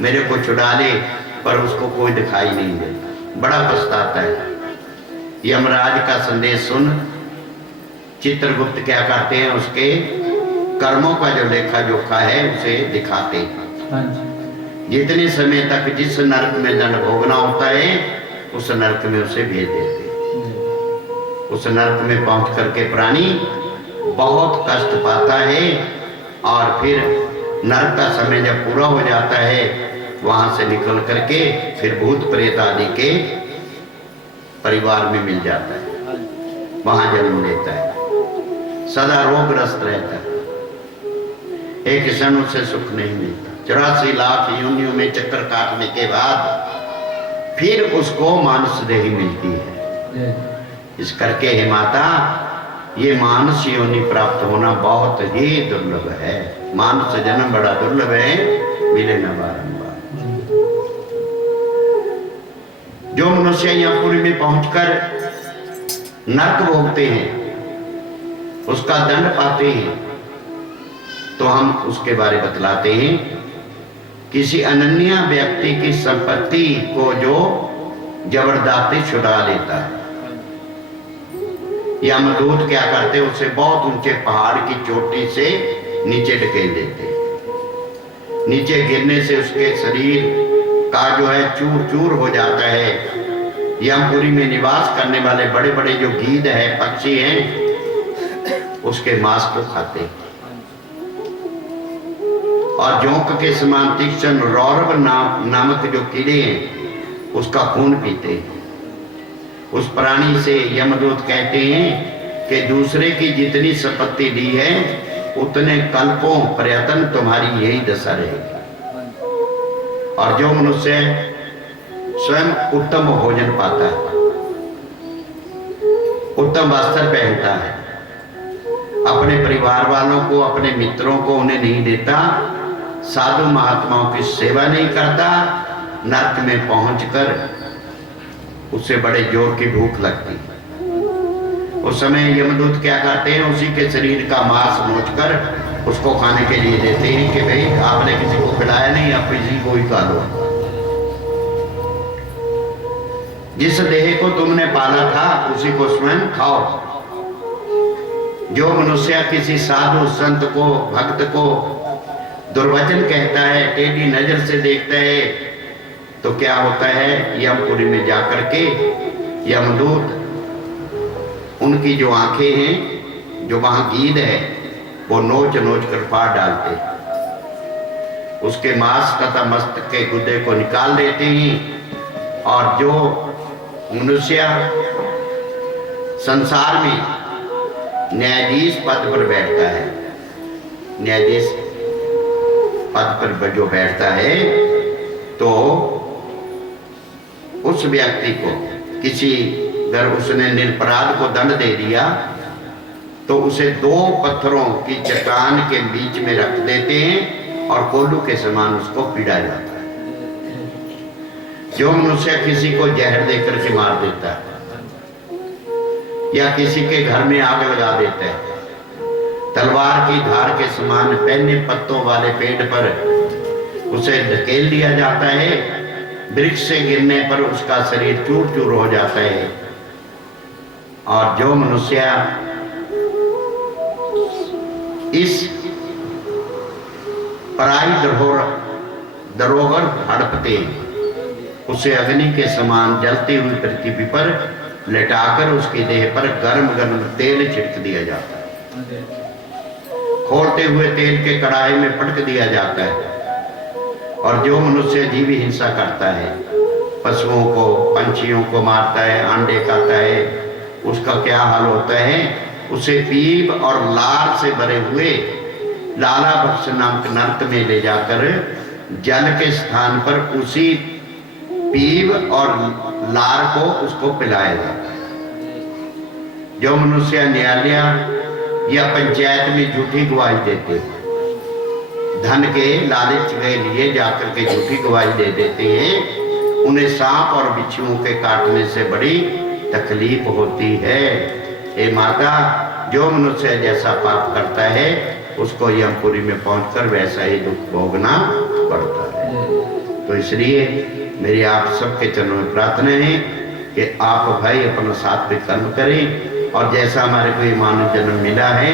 मेरे को छुड़ा ले, पर उसको कोई दिखाई नहीं देता, बड़ा पछताता है। यमराज का संदेश सुन चित्रगुप्त क्या करते हैं, उसके कर्मों का जो लेखा जोखा है उसे दिखाते हैं। जितने समय तक जिस नरक में दंड भोगना होता है उस नरक में उसे भेज देते। उस नरक में पहुंच करके प्राणी बहुत कष्ट पाता है, और फिर नरक का समय जब पूरा हो जाता है वहां से निकल करके फिर भूत प्रेत आदि के परिवार में मिल जाता है, वहां जन्म लेता है, सदा रोगग्रस्त रहता है, एक क्षण उसे सुख नहीं मिलता। 84 लाख योनियों में चक्कर काटने के बाद फिर उसको मानुष देही मिलती है। इस करके हे माता, ये मानुष योनि प्राप्त होना बहुत ही दुर्लभ है। मानुष जन्म बड़ा दुर्लभ है, मिले न बारंबार। जो मनुष्य यमपुरी में पहुंचकर नरक भोगते हैं, उसका दंड पाते हैं, तो हम उसके बारे बतलाते हैं। किसी अनन्य व्यक्ति की संपत्ति को जो जबरदस्ती छुड़ा लेता है, यमदूत क्या करते, उसे बहुत ऊंचे पहाड़ की चोटी से नीचे ढकेल देते। नीचे गिरने से उसके शरीर का जो है चूर चूर हो जाता है। यमपुरी में निवास करने वाले बड़े बड़े जो गीध है, पक्षी हैं, उसके मांस को खाते हैं, और जोंक के समान तीक्ष्ण रौरव नामक जो कीड़े हैं उसका खून पीते हैं। उस प्राणी से यमदूत कहते हैं कि दूसरे की जितनी संपत्ति दी है उतने कल्पों पर्यटन तुम्हारी यही दशा रहेगी। और जो मनुष्य स्वयं उत्तम भोजन पाता है, उत्तम वस्त्र पहनता है, अपने परिवार वालों को, अपने मित्रों को उन्हें नहीं देता, साधु महात्माओं की सेवा नहीं करता, नरक में पहुंचकर उससे बड़े जोर की भूख लगती। उस समय यमदूत क्या करते हैं, उसी के शरीर का मांस नोचकर उसको खाने के लिए देते हैं कि भाई आपने किसी को खिलाया नहीं, आप किसी को ही खा लो। जिस देह को तुमने पाला था उसी को स्वयं खाओ। जो मनुष्य किसी साधु संत को, भक्त को दुर्वचन कहता है, टेढ़ी नजर से देखता है, तो क्या होता है, यमपुरी में जाकर के यमदूत उनकी जो आंखें हैं, जो वहां गीध है, को नोच नोच कर फाड़ डालते, उसके मांस तथा मस्तक के गुदे को निकाल देते हैं। और जो मनुष्य संसार में न्यायाधीश पद पर बैठता है, न्यायाधीश पद पर जो बैठता है, तो उस व्यक्ति को किसी, अगर उसने निरपराध को दंड दे दिया तो उसे 2 पत्थरों की चट्टान के बीच में रख देते हैं और कोल्हू के समान उसको पीड़ा जाता है। जो मनुष्य किसी को जहर देकर के मार देता है या किसी के घर में आग लगा देता है, तलवार की धार के समान पहने पत्तों वाले पेड़ पर उसे धकेल दिया जाता है, वृक्ष से गिरने पर उसका शरीर चूर चूर हो जाता है। और जो मनुष्य इस पराई धरोहर हड़पते, उसे अग्नि के समान जलती हुई पृथ्वी पर लेटाकर उसकी देह पर गर्म गर्म तेल छिड़क दिया जाता है, खोलते हुए तेल के कड़ाही में पटक दिया जाता है। और जो मनुष्य जीवी हिंसा करता है, पशुओं को, पंछियों को मारता है, अंडे खाता है, उसका क्या हाल होता है? उसे पीप और लार से भरे हुए लाला भक्ष नामक नर्क में ले जाकर जल के स्थान पर उसी पीप और लार को उसको पिलाया जाता है। जो मनुष्य न्यायालय या पंचायत में झूठी गवाही देते, धन के लालच के लिए जाकर के झूठी गवाही दे देते हैं, उन्हें सांप और बिच्छुओं के काटने से बड़ी तकलीफ होती है। हे माता, जो मनुष्य जैसा पाप करता है उसको यमपुरी में पहुंचकर वैसा ही दुख भोगना पड़ता है। तो इसलिए मेरी आप सबके चरणों में प्रार्थना है कि आप भाई अपना सात्विक कर्म करें, और जैसा हमारे को ये मानव जन्म मिला है,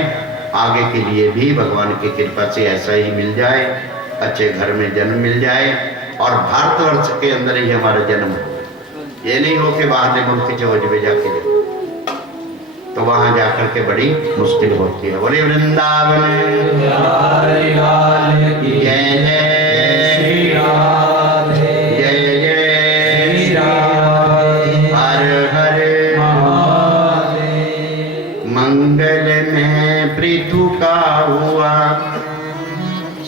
आगे के लिए भी भगवान की कृपा से ऐसा ही मिल जाए, अच्छे घर में जन्म मिल जाए और भारतवर्ष के अंदर ही हमारा जन्म हो। ये नहीं हो कि बाहर मुल्क चौज में जाके, तो वहां जाकर के बड़ी मुश्किल होती है। बोले वृंदावन जय जय श्री राधे, जय जय श्री राधे, हर हर महादेव। मंगल में पृथु का हुआ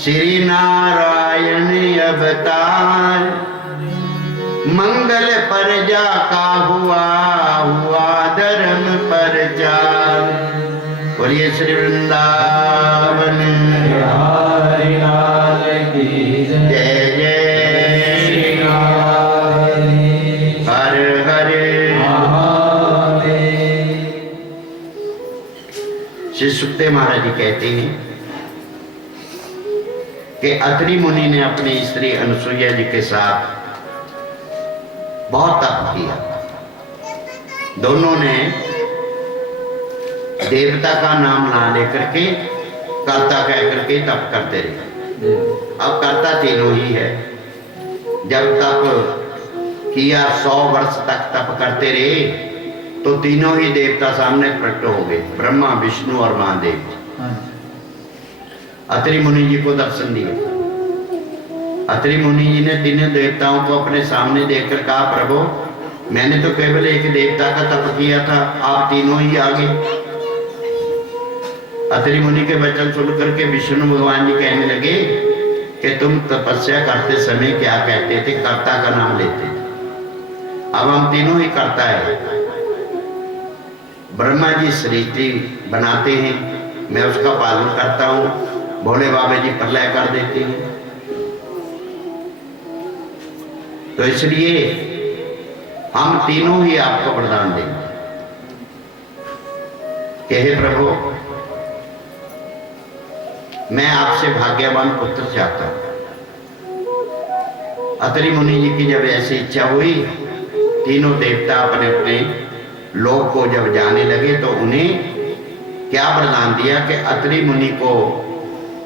श्री नारायण अवतार, मंगल प्रजा का हुआ धर्म प्रचार। बोलिए श्री वृंदावन बिहारी लाल की जय, जय श्री राधे, हर हर महादेव। श्री सुखदेव महाराज जी कहते हैं कि अत्रि मुनि ने अपनी स्त्री अनुसुईया जी के साथ बहुत तप किया। दोनों ने देवता का नाम ना लेकर के कर्ता कह करके तप करते रहे। अब कर्ता तीनों ही है। जब तप किया 100 वर्ष तक तप करते रहे तो तीनों ही देवता सामने प्रकट हो गए, ब्रह्मा, विष्णु और महादेव। अत्रि मुनि जी को दर्शन दिया। अत्रि मुनि जी ने तीनों देवताओं को अपने सामने देखकर कहा, प्रभु मैंने तो केवल एक देवता का तप किया था, आप तीनों ही आ गए। अत्रि मुनि के वचन सुन करके विष्णु भगवान जी कहने लगे कि तुम तपस्या करते समय क्या कहते थे? कर्ता का नाम लेते थे। अब हम तीनों ही करता है। ब्रह्मा जी सृष्टि बनाते हैं, मैं उसका पालन करता हूँ। भोले बाबा जी प्रलय कर देते हैं। तो इसलिए हम तीनों ही आपको वरदान देंगे कि हे प्रभु, मैं आपसे भाग्यवान पुत्र चाहता हूं। अत्रि मुनि जी की जब ऐसी इच्छा हुई, तीनों देवता अपने अपने लोक को जब जाने लगे तो उन्हें क्या वरदान दिया कि अत्रि मुनि को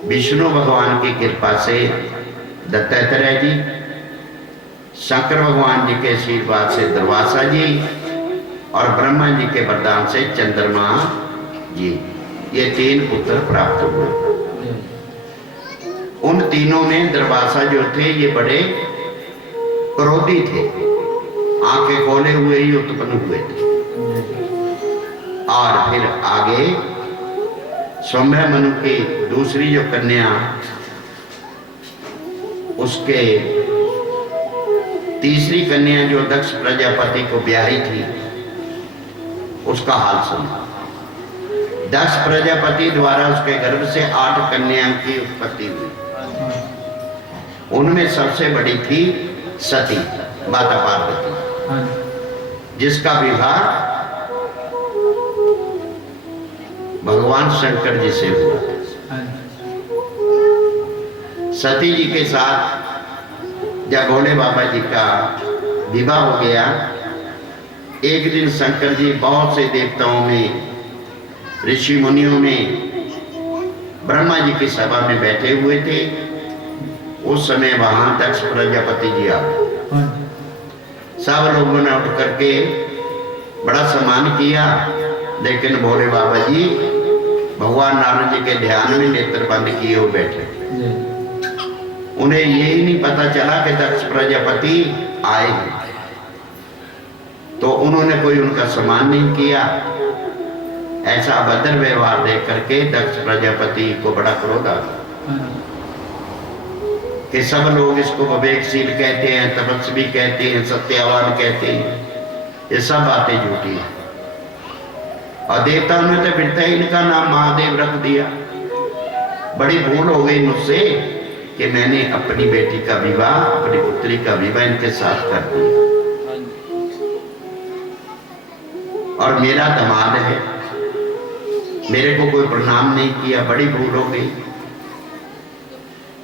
विष्णु भगवान की कृपा से दत्तात्रेय जी, शंकर भगवान जी के आशीर्वाद से दुर्वासा जी और ब्रह्मा जी के वरदान से चंद्रमा जी, ये 3 पुत्र प्राप्त हुए। उन तीनों में दुर्वासा जो थे ये बड़े क्रोधी थे, आंखें खोले हुए ही उत्पन्न हुए थे। और फिर आगे सौम्य मनु की दूसरी जो कन्या, उसके तीसरी कन्या जो दक्ष प्रजापति को ब्याही थी, उसका हाल सुना। दक्ष प्रजापति द्वारा उसके गर्भ से 8 कन्याओं की उत्पत्ति हुई। उनमें सबसे बड़ी थी सती माता पार्वती, जिसका विवाह भगवान शंकर जी से हुआ। सती जी के साथ जब भोले बाबा जी का विवाह हो गया, एक दिन शंकर जी बहुत से देवताओं में, ऋषि मुनियों में, ब्रह्मा जी की सभा में बैठे हुए थे। उस समय वहां दक्ष प्रजापति जी आ गए। सब लोगों ने उठ करके बड़ा सम्मान किया, लेकिन भोले बाबा जी भगवान नारायण जी के ध्यान में नेत्र बंद किए हुए बैठे। उन्हें यही नहीं पता चला कि दक्ष प्रजापति आए हैं, तो उन्होंने कोई उनका सम्मान नहीं किया। ऐसा अभद्र व्यवहार देख करके दक्ष प्रजापति को बड़ा क्रोध आ गया कि सब लोग इसको विवेकशील कहते हैं, तपस्वी कहते हैं, सत्यवान कहते हैं, ये सब बातें झूठी हैं। और देवताओं ने तो फिर इनका नाम महादेव रख दिया। बड़ी भूल हो गई मुझसे कि मैंने अपनी बेटी का विवाह, अपनी पुत्री का विवाह इनके साथ कर दिया, और मेरा दामाद है, मेरे को कोई प्रणाम नहीं किया। बड़ी भूल हो गई,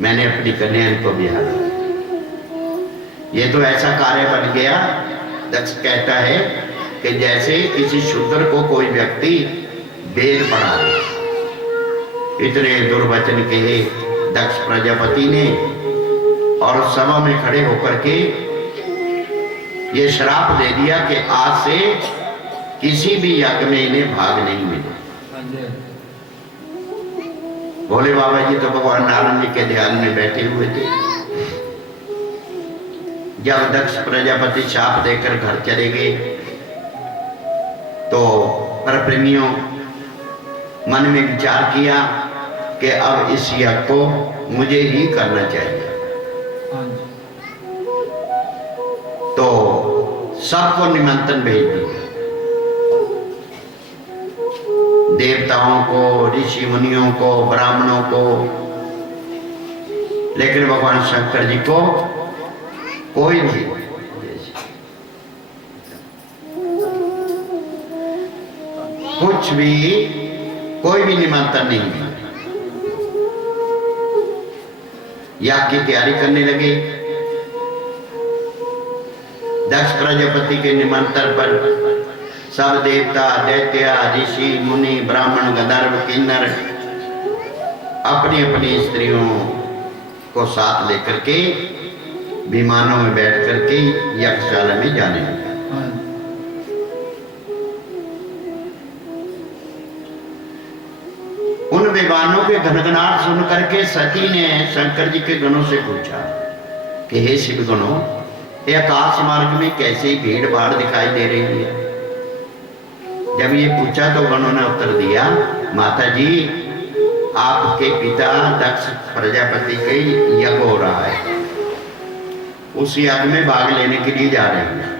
मैंने अपनी कन्या इनको ब्याह दिया। ये तो ऐसा कार्य बन गया, दक्ष कहता है कि जैसे किसी शूद्र को कोई व्यक्ति वेद पढ़ा दे। इतने दुर्वचन कहे दक्ष प्रजापति ने, और सभा में खड़े होकर के ये श्राप दे दिया कि आज से किसी भी यज्ञ में इन्हें भाग नहीं मिले। भोले बाबा जी तो भगवान नारायण जी के ध्यान में बैठे हुए थे। जब दक्ष प्रजापति शाप देकर घर चले गए, तो परप्रेमियों मन में विचार किया कि अब इस यज्ञ को मुझे ही करना चाहिए। तो सबको निमंत्रण भेज दिया, देवताओं को, ऋषि मुनियों को, ब्राह्मणों को, लेकिन भगवान शंकर जी को कोई नहीं, कुछ भी, कोई भी निमंत्रण नहीं मिला। याग की तैयारी करने लगे। दक्ष प्रजापति के निमंत्रण पर सब देवता, दैत्य, ऋषि मुनि, ब्राह्मण, गंधर्व, किन्नर अपनी अपनी स्त्रियों को साथ लेकर के विमानों में बैठ करके यज्ञशाला में जाने लगे। उन विमानों के घनघनाट सुन करके सती ने शंकर जी के गणों से पूछा कि हे शिव गणों, ये आकाश मार्ग में कैसी भीड़ भाड़ दिखाई दे रही है। जब ये पूछा तो गणों ने उत्तर दिया, माता जी आपके पिता दक्ष प्रजापति के यज्ञ हो रहा है, उस यज्ञ में भाग लेने के लिए जा रहे हैं।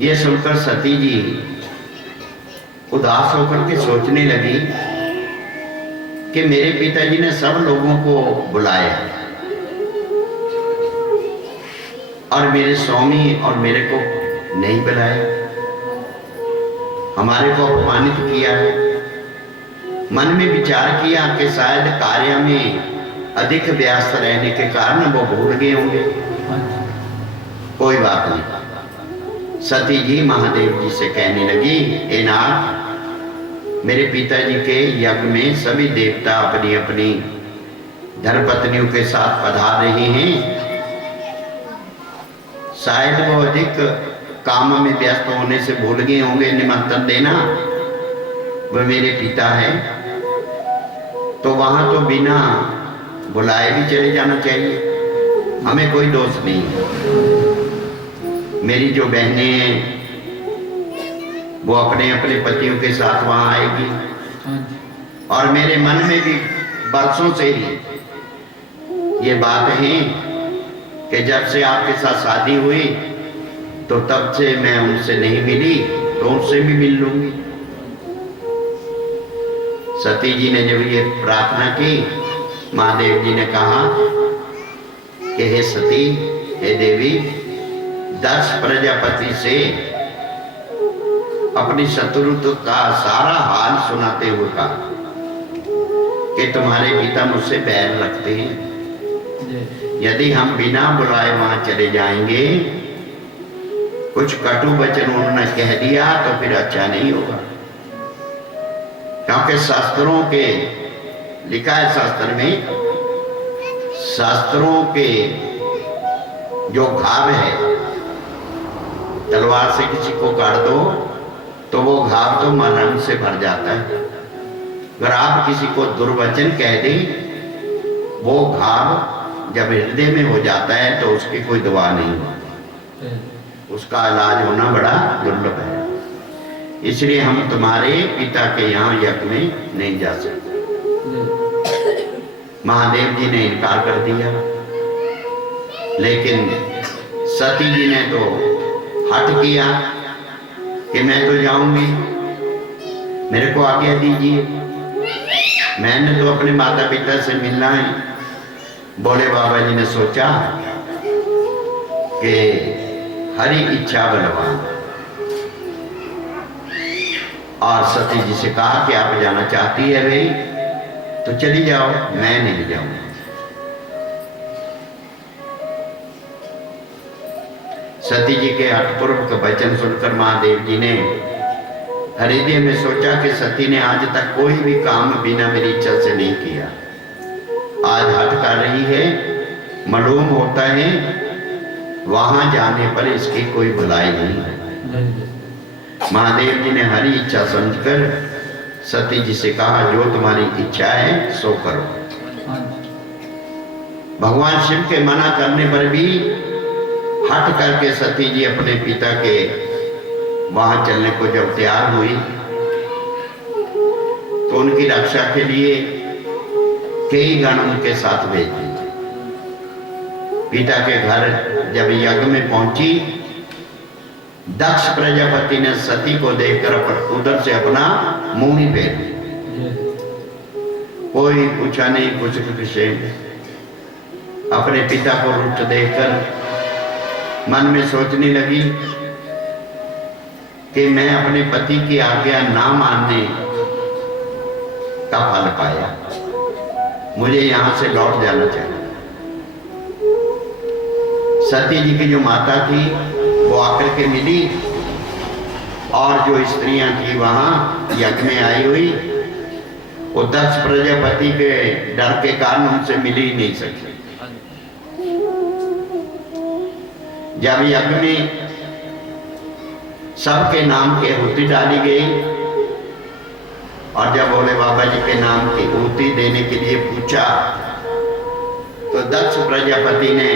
ये सुनकर सती जी उदास होकर के सोचने लगी कि मेरे पिताजी ने सब लोगों को बुलाया और मेरे स्वामी और मेरे को नहीं बुलाया, हमारे को अपमानित किया है। मन में विचार किया कि शायद कार्य में अधिक व्यस्त रहने के कारण वो भूल गए होंगे। कोई बात नहीं। सती जी महादेव जी से कहने लगी, ए नाथ, मेरे पिताजी के यज्ञ में सभी देवता अपनी अपनी धर्मपत्नियों के साथ पधार रहे हैं। शायद वो अधिक काम में व्यस्त होने से भूल गए होंगे निमंत्रण देना, वह मेरे पिता है, तो वहां तो बिना बुलाए भी चले जाना चाहिए, हमें कोई दोष नहीं है। मेरी जो बहनें हैं वो अपने अपने पतियों के साथ वहां आएगी, और मेरे मन में भी बरसों से ही ये बात है कि जब से आपके साथ शादी हुई तो तब से मैं उनसे नहीं मिली, तो उनसे भी मिल लूंगी। सती जी ने जब ये प्रार्थना की, महादेव जी ने कहा कि हे सती, हे देवी, दक्ष प्रजापति से अपनी शत्रुत्व का सारा हाल सुनाते हुए कहा कि तुम्हारे पिता मुझसे बैर रखते हैं, यदि हम बिना बुलाए वहां चले जाएंगे, कुछ कटु वचन उन्होंने कह दिया तो फिर अच्छा नहीं होगा। क्योंकि शास्त्रों के लिखा है, शास्त्र में, शास्त्रों के जो घाव है, तलवार से किसी को काट दो तो वो घाव तो मरण से भर जाता है। अगर आप किसी को दुर्वचन कह दें, वो घाव जब हृदय में हो जाता है तो उसकी कोई दवा नहीं होती, उसका इलाज होना बड़ा दुर्लभ है। इसलिए हम तुम्हारे पिता के यहाँ यज्ञ में नहीं जा सकते। महादेव जी ने इनकार कर दिया, लेकिन सती जी ने तो हट किया कि मैं तो जाऊंगी, मेरे को आज्ञा दीजिए, मैंने तो अपने माता पिता से मिलना है। भोले बाबा जी ने सोचा कि हरि इच्छा बलवान, और सती जी से कहा कि आप जाना चाहती है भाई तो चली जाओ, मैं नहीं जाऊंगा। सती जी के हठपूर्वक वचन सुनकर महादेव जी ने हृदय में सोचा कि सती ने आज तक कोई भी काम बिना मेरी इच्छा से नहीं किया, आज हट कर रही है, मालूम होता है वहां जाने पर इसकी कोई भलाई नहीं है। महादेव जी ने हरी इच्छा समझकर सती जी से कहा, जो तुम्हारी इच्छा है सो करो। भगवान शिव के मना करने पर भी हट करके सती जी अपने पिता के वहां चलने को जब तैयार हुई तो उनकी रक्षा के लिए कई गण उनके साथ भेज दिए। पिता के घर जब यज्ञ में पहुंची, दक्ष प्रजापति ने सती को देखकर उधर से अपना मुंह ही फेर दिया, कोई पूछा नहीं कुछ विषय। अपने पिता को रुष्ट देखकर मन में सोचने लगी कि मैं अपने पति की आज्ञा ना मानने का फल पाया, मुझे यहां से लौट जाना चाहिए। सती जी की जो माता थी वो आकर के मिली, और जो स्त्रियां थी वहां यज्ञ में आई हुई, वो दक्ष प्रजापति के डर के कारण उनसे मिल ही नहीं सकती। जब यज्ञ में सबके नाम की आहुति डाली गई, और जब भोले बाबा जी के नाम की आहुति देने के लिए पूछा, तो दक्ष प्रजापति ने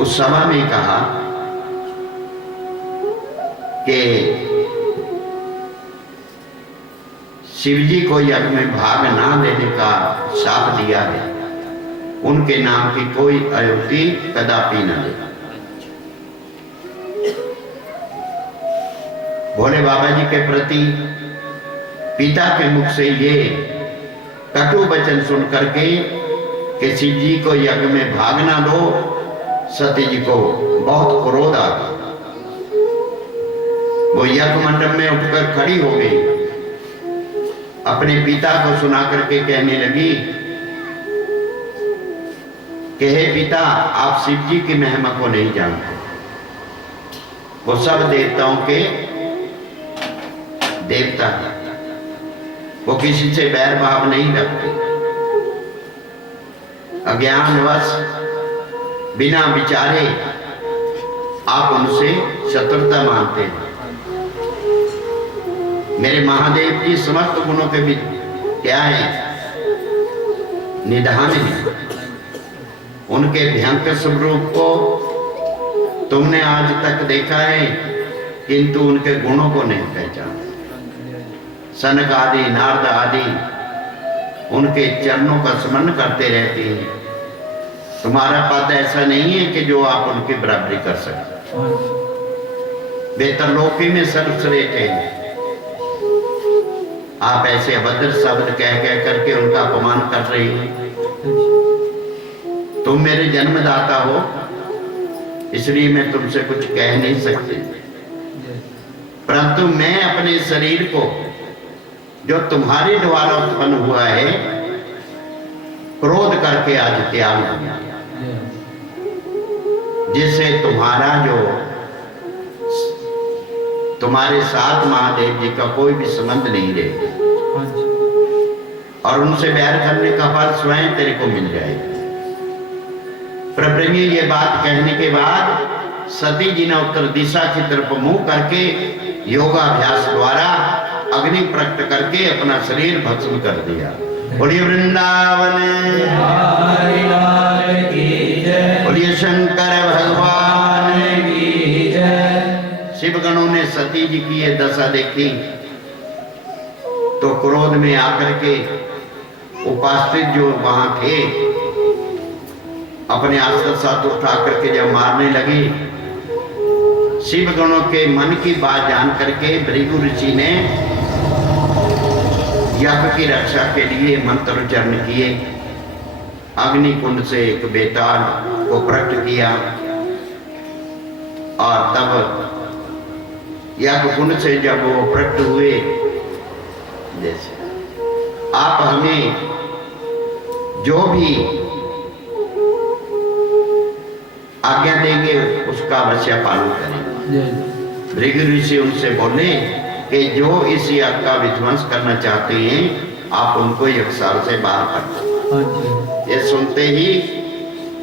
उस सभा में कहा कि शिव जी को यज्ञ में भाग ना लेने का शाप दिया है, उनके नाम की कोई आहुति कदापि न दे। भोले बाबा जी के प्रति पिता के मुख से ये कटु वचन सुन करके कि शिव जी को यज्ञ में भाग ना दो, सती जी को बहुत क्रोध आ गया। वो यज्ञ मंडप में उठकर खड़ी हो गई, अपने पिता को सुना करके कहने लगी कि हे पिता, आप शिव जी की महिमा को नहीं जानते, वो सब देवताओं के देवता है, वो किसी से बैर भाव नहीं रखते। अज्ञानवश बिना विचारे आप उनसे शत्रुता मानते हैं। मेरे महादेव जी समस्त गुणों के भी क्या है, निधान है। उनके भयंकर स्वरूप को तुमने आज तक देखा है, किंतु उनके गुणों को नहीं पहचाना। सनक आदि, नारद आदि उनके चरणों का स्मरण करते रहते हैं। तुम्हारा पद ऐसा नहीं है कि जो आप उनकी बराबरी कर सकते। वे तरलोकी में सर्वश्रेष्ठ हैं। आप ऐसे अभद्र शब्द कह कह करके उनका अपमान कर रही हैं। तुम मेरे जन्मदाता हो, इसलिए मैं तुमसे कुछ कह नहीं सकती, परंतु मैं अपने शरीर को जो तुम्हारे द्वारा उत्पन्न हुआ है, क्रोध करके आज त्याग दिया, जिससे तुम्हारा जो तुम्हारे साथ महादेव जी का कोई भी संबंध नहीं रहेगा, और उनसे बैर करने का फल स्वयं तेरे को मिल जाएगा। प्रभु ये बात कहने के बाद सती जी ने उत्तर दिशा की तरफ मुंह करके योगाभ्यास द्वारा अग्नि प्रकट करके अपना शरीर भस्म कर दिया। बोलिए वृंदावन की जय, बोलिए शंकर भगवान की जय। शिव गणों ने सती जी की ये दशा देखी तो क्रोध में आकर के उपस्थित जो वहां थे अपने अस्त्र साथ उठा करके जब मारने लगे, शिव गणों के मन की बात जान करके भृगु ऋषि ने यज्ञ की रक्षा के लिए मंत्र उच्चारण किए। अग्नि कुंड से एक बेताल को प्रकट किया और तब यज्ञ कुंड से जब वो प्रकट हुए, जैसे आप हमें जो भी आज्ञा देंगे उसका अवश्य पालन करेंगे। भृगु ऋषि उनसे बोले कि जो इस यज्ञ का विध्वंस करना चाहते हैं, आप उनको यज्ञशाला से बाहर कर दो। ये सुनते ही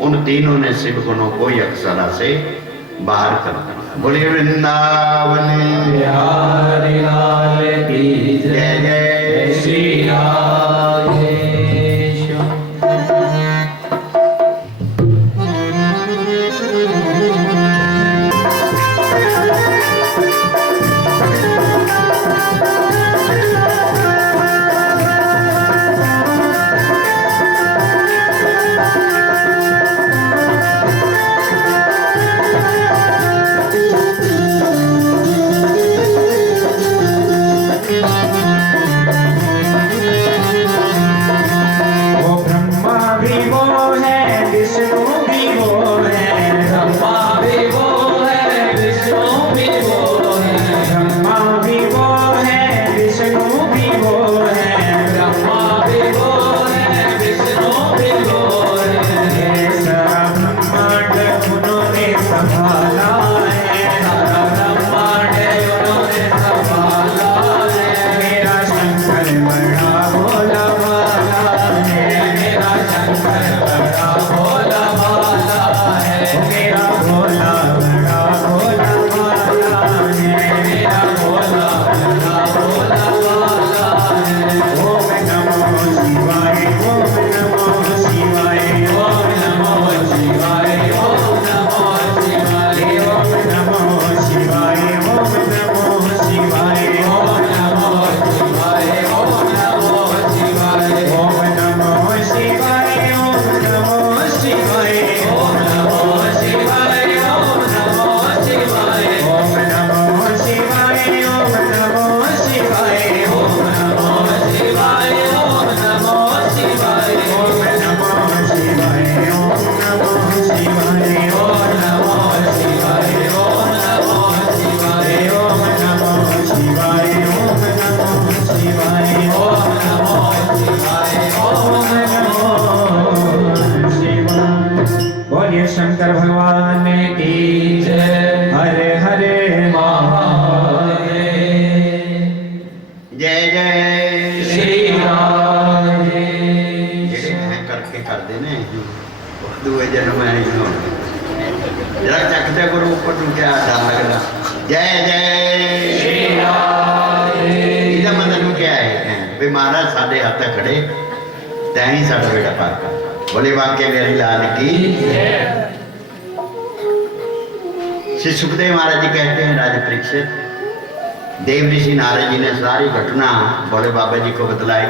उन तीनों ने शिव गुणों को यज्ञशाला से बाहर कर दिया। बोलिए वृंदावन बिहारी लाल की जय, जय श्री राधेश्याम। शंकर भगवान की जय। हरे हरे महादेव। जय जय श्री राधे। करके कर देने दुए जन्म में जरा चखते गुरु ऊपर क्या डर लगना। जय जय श्री राधे। भी महाराज साढ़े हाथ खड़े तैं ही साढ़ा बेड़ा पार कर। बोले वाक्य मेरी लाल की। श्री सुखदेव महाराज जी कहते हैं राजा परीक्षित, देव ऋषि नारद जी ने सारी घटना भोले बाबा जी को बतलाई।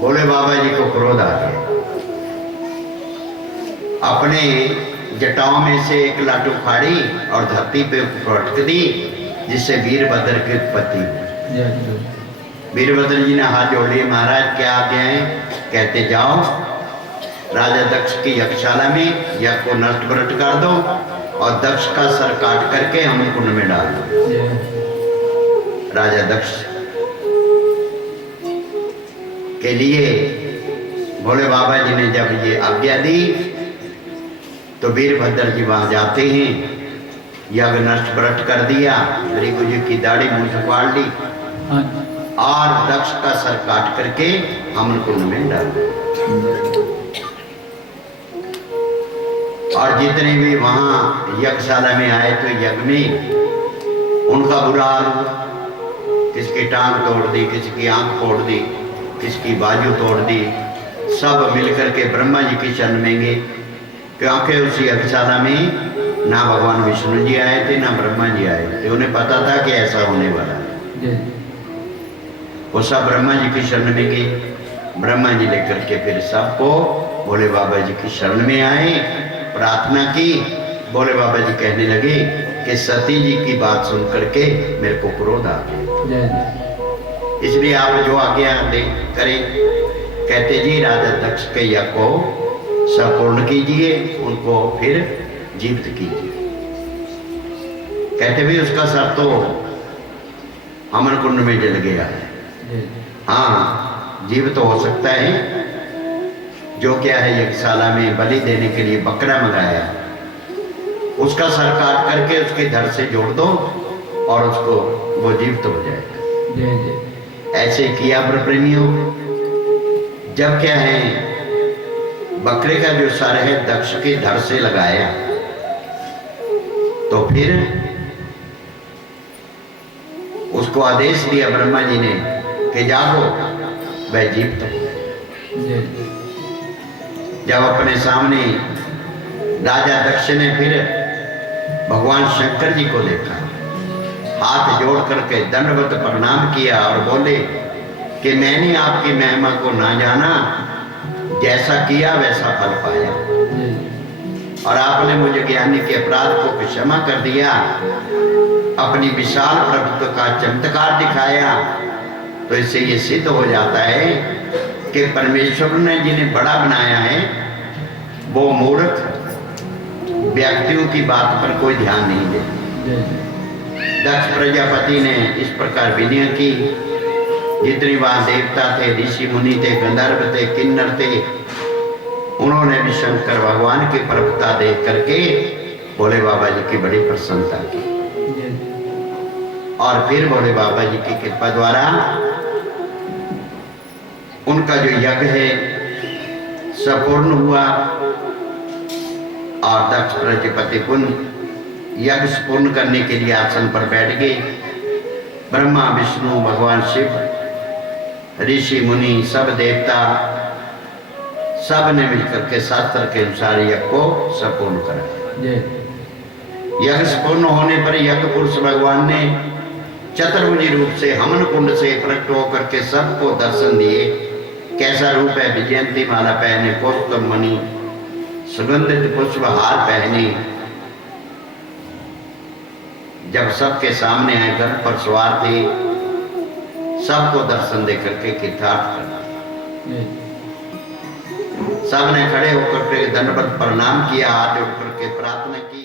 भोले बाबा जी को क्रोध आ गया, अपने जटाओं में से एक लाटू फाड़ी और धरती पे पटक दी, जिससे वीरभद्र की उत्पत्ति हुई। वीरभद्र जी ने हाथ जोड़ लिए, महाराज क्या आज्ञा है? कहते जाओ राजा दक्ष की यज्ञशाला में यज्ञ को नष्ट भ्रष्ट कर दो और दक्ष का सर काट करके हम कुंड में डाल दो। राजा दक्ष के लिए भोले बाबा जी ने जब ये आज्ञा दी तो वीरभद्र जी वहां जाते हैं, यज्ञ नष्ट भ्रष्ट कर दिया, भृगु जी की दाढ़ी मुंह से फाड़ ली और दक्ष का सर काट करके हमन कुंड में डाल दिया। और जितने भी वहां यज्ञशाला में आए तो यज्ञ में उनका बुरा हाल हुआ। किसकी टांग तोड़ दी, किसी की आंख फोड़ दी, किसकी बाजू तोड़ दी। सब मिलकर के ब्रह्मा जी की शरण में गए, क्योंकि उस यज्ञशाला में ना भगवान विष्णु जी आए थे ना ब्रह्मा जी आए थे। उन्हें पता था कि ऐसा होने वाला है। वो सब ब्रह्मा जी की शरण में गए। ब्रह्मा जी लेकर के फिर सबको भोले बाबा जी की शरण में आए, प्रार्थना की। भोले बाबा जी कहने लगे कि सती जी की बात सुन करके मेरे को क्रोध आ गया, इसलिए आप जो आज्ञा दे करें। कहते जी राजा दक्ष के यज्ञ को संपूर्ण कीजिए, उनको फिर जीवित कीजिए। कहते भी उसका सर तो अमन कुंड में जल गया है। हाँ, जीवित हो सकता है। जो क्या है यज्ञशाला में बलि देने के लिए बकरा मंगाया, उसका सर काट करके उसके धड़ से जोड़ दो और उसको वो जीवित हो जाएगा। ऐसे किया प्रेमियों। जब क्या है बकरे का जो सर है दक्ष के धड़ से लगाया तो फिर उसको आदेश दिया ब्रह्मा जी ने कि जागो, वह जीवित हो गया। जब अपने सामने राजा दक्ष ने फिर भगवान शंकर जी को देखा, हाथ जोड़ करके दंडवत प्रणाम किया और बोले कि मैंने आपकी महिमा को ना जाना, जैसा किया वैसा फल पाया, और आपने मुझे ज्ञानी के अपराध को क्षमा कर दिया, अपनी विशाल प्रभुत्व का चमत्कार दिखाया। तो इससे ये सिद्ध हो जाता है कि परमेश्वर ने जिन्हें बड़ा बनाया है वो मूर्ख व्यक्तियों की बात पर कोई ध्यान नहीं देते। दक्ष प्रजापति ने इस प्रकार विनय की। जितने वहां देवता थे, ऋषि मुनि थे, गंधर्व थे, किन्नर थे, उन्होंने भी शंकर भगवान की प्रभुता देख करके भोले बाबा जी की बड़ी प्रसन्नता की। और फिर भोले बाबा जी की कृपा द्वारा उनका जो यज्ञ है संपूर्ण हुआ और दक्ष प्रजापति यज्ञ पूर्ण करने के लिए आसन पर बैठ गए। ब्रह्मा विष्णु भगवान शिव ऋषि मुनि सब देवता सब ने मिलकर के शास्त्र के अनुसार यज्ञ को संपूर्ण करा। यज्ञ संपूर्ण होने पर यज्ञ पुरुष भगवान ने चतुर्भुजी रूप से हमन कुंड से प्रकट होकर के सबको दर्शन दिए। कैसा रूप है? विजयंती माला पहने, पुष्प मणि सुगंधित पुष्प हार पहने, जब सबके सामने आए घर पर सवार थे, सबको दर्शन दे करके कृतार्थ कर सब ने खड़े होकर के दंडवत प्रणाम किया, हाथ जोड़ करके प्रार्थना की।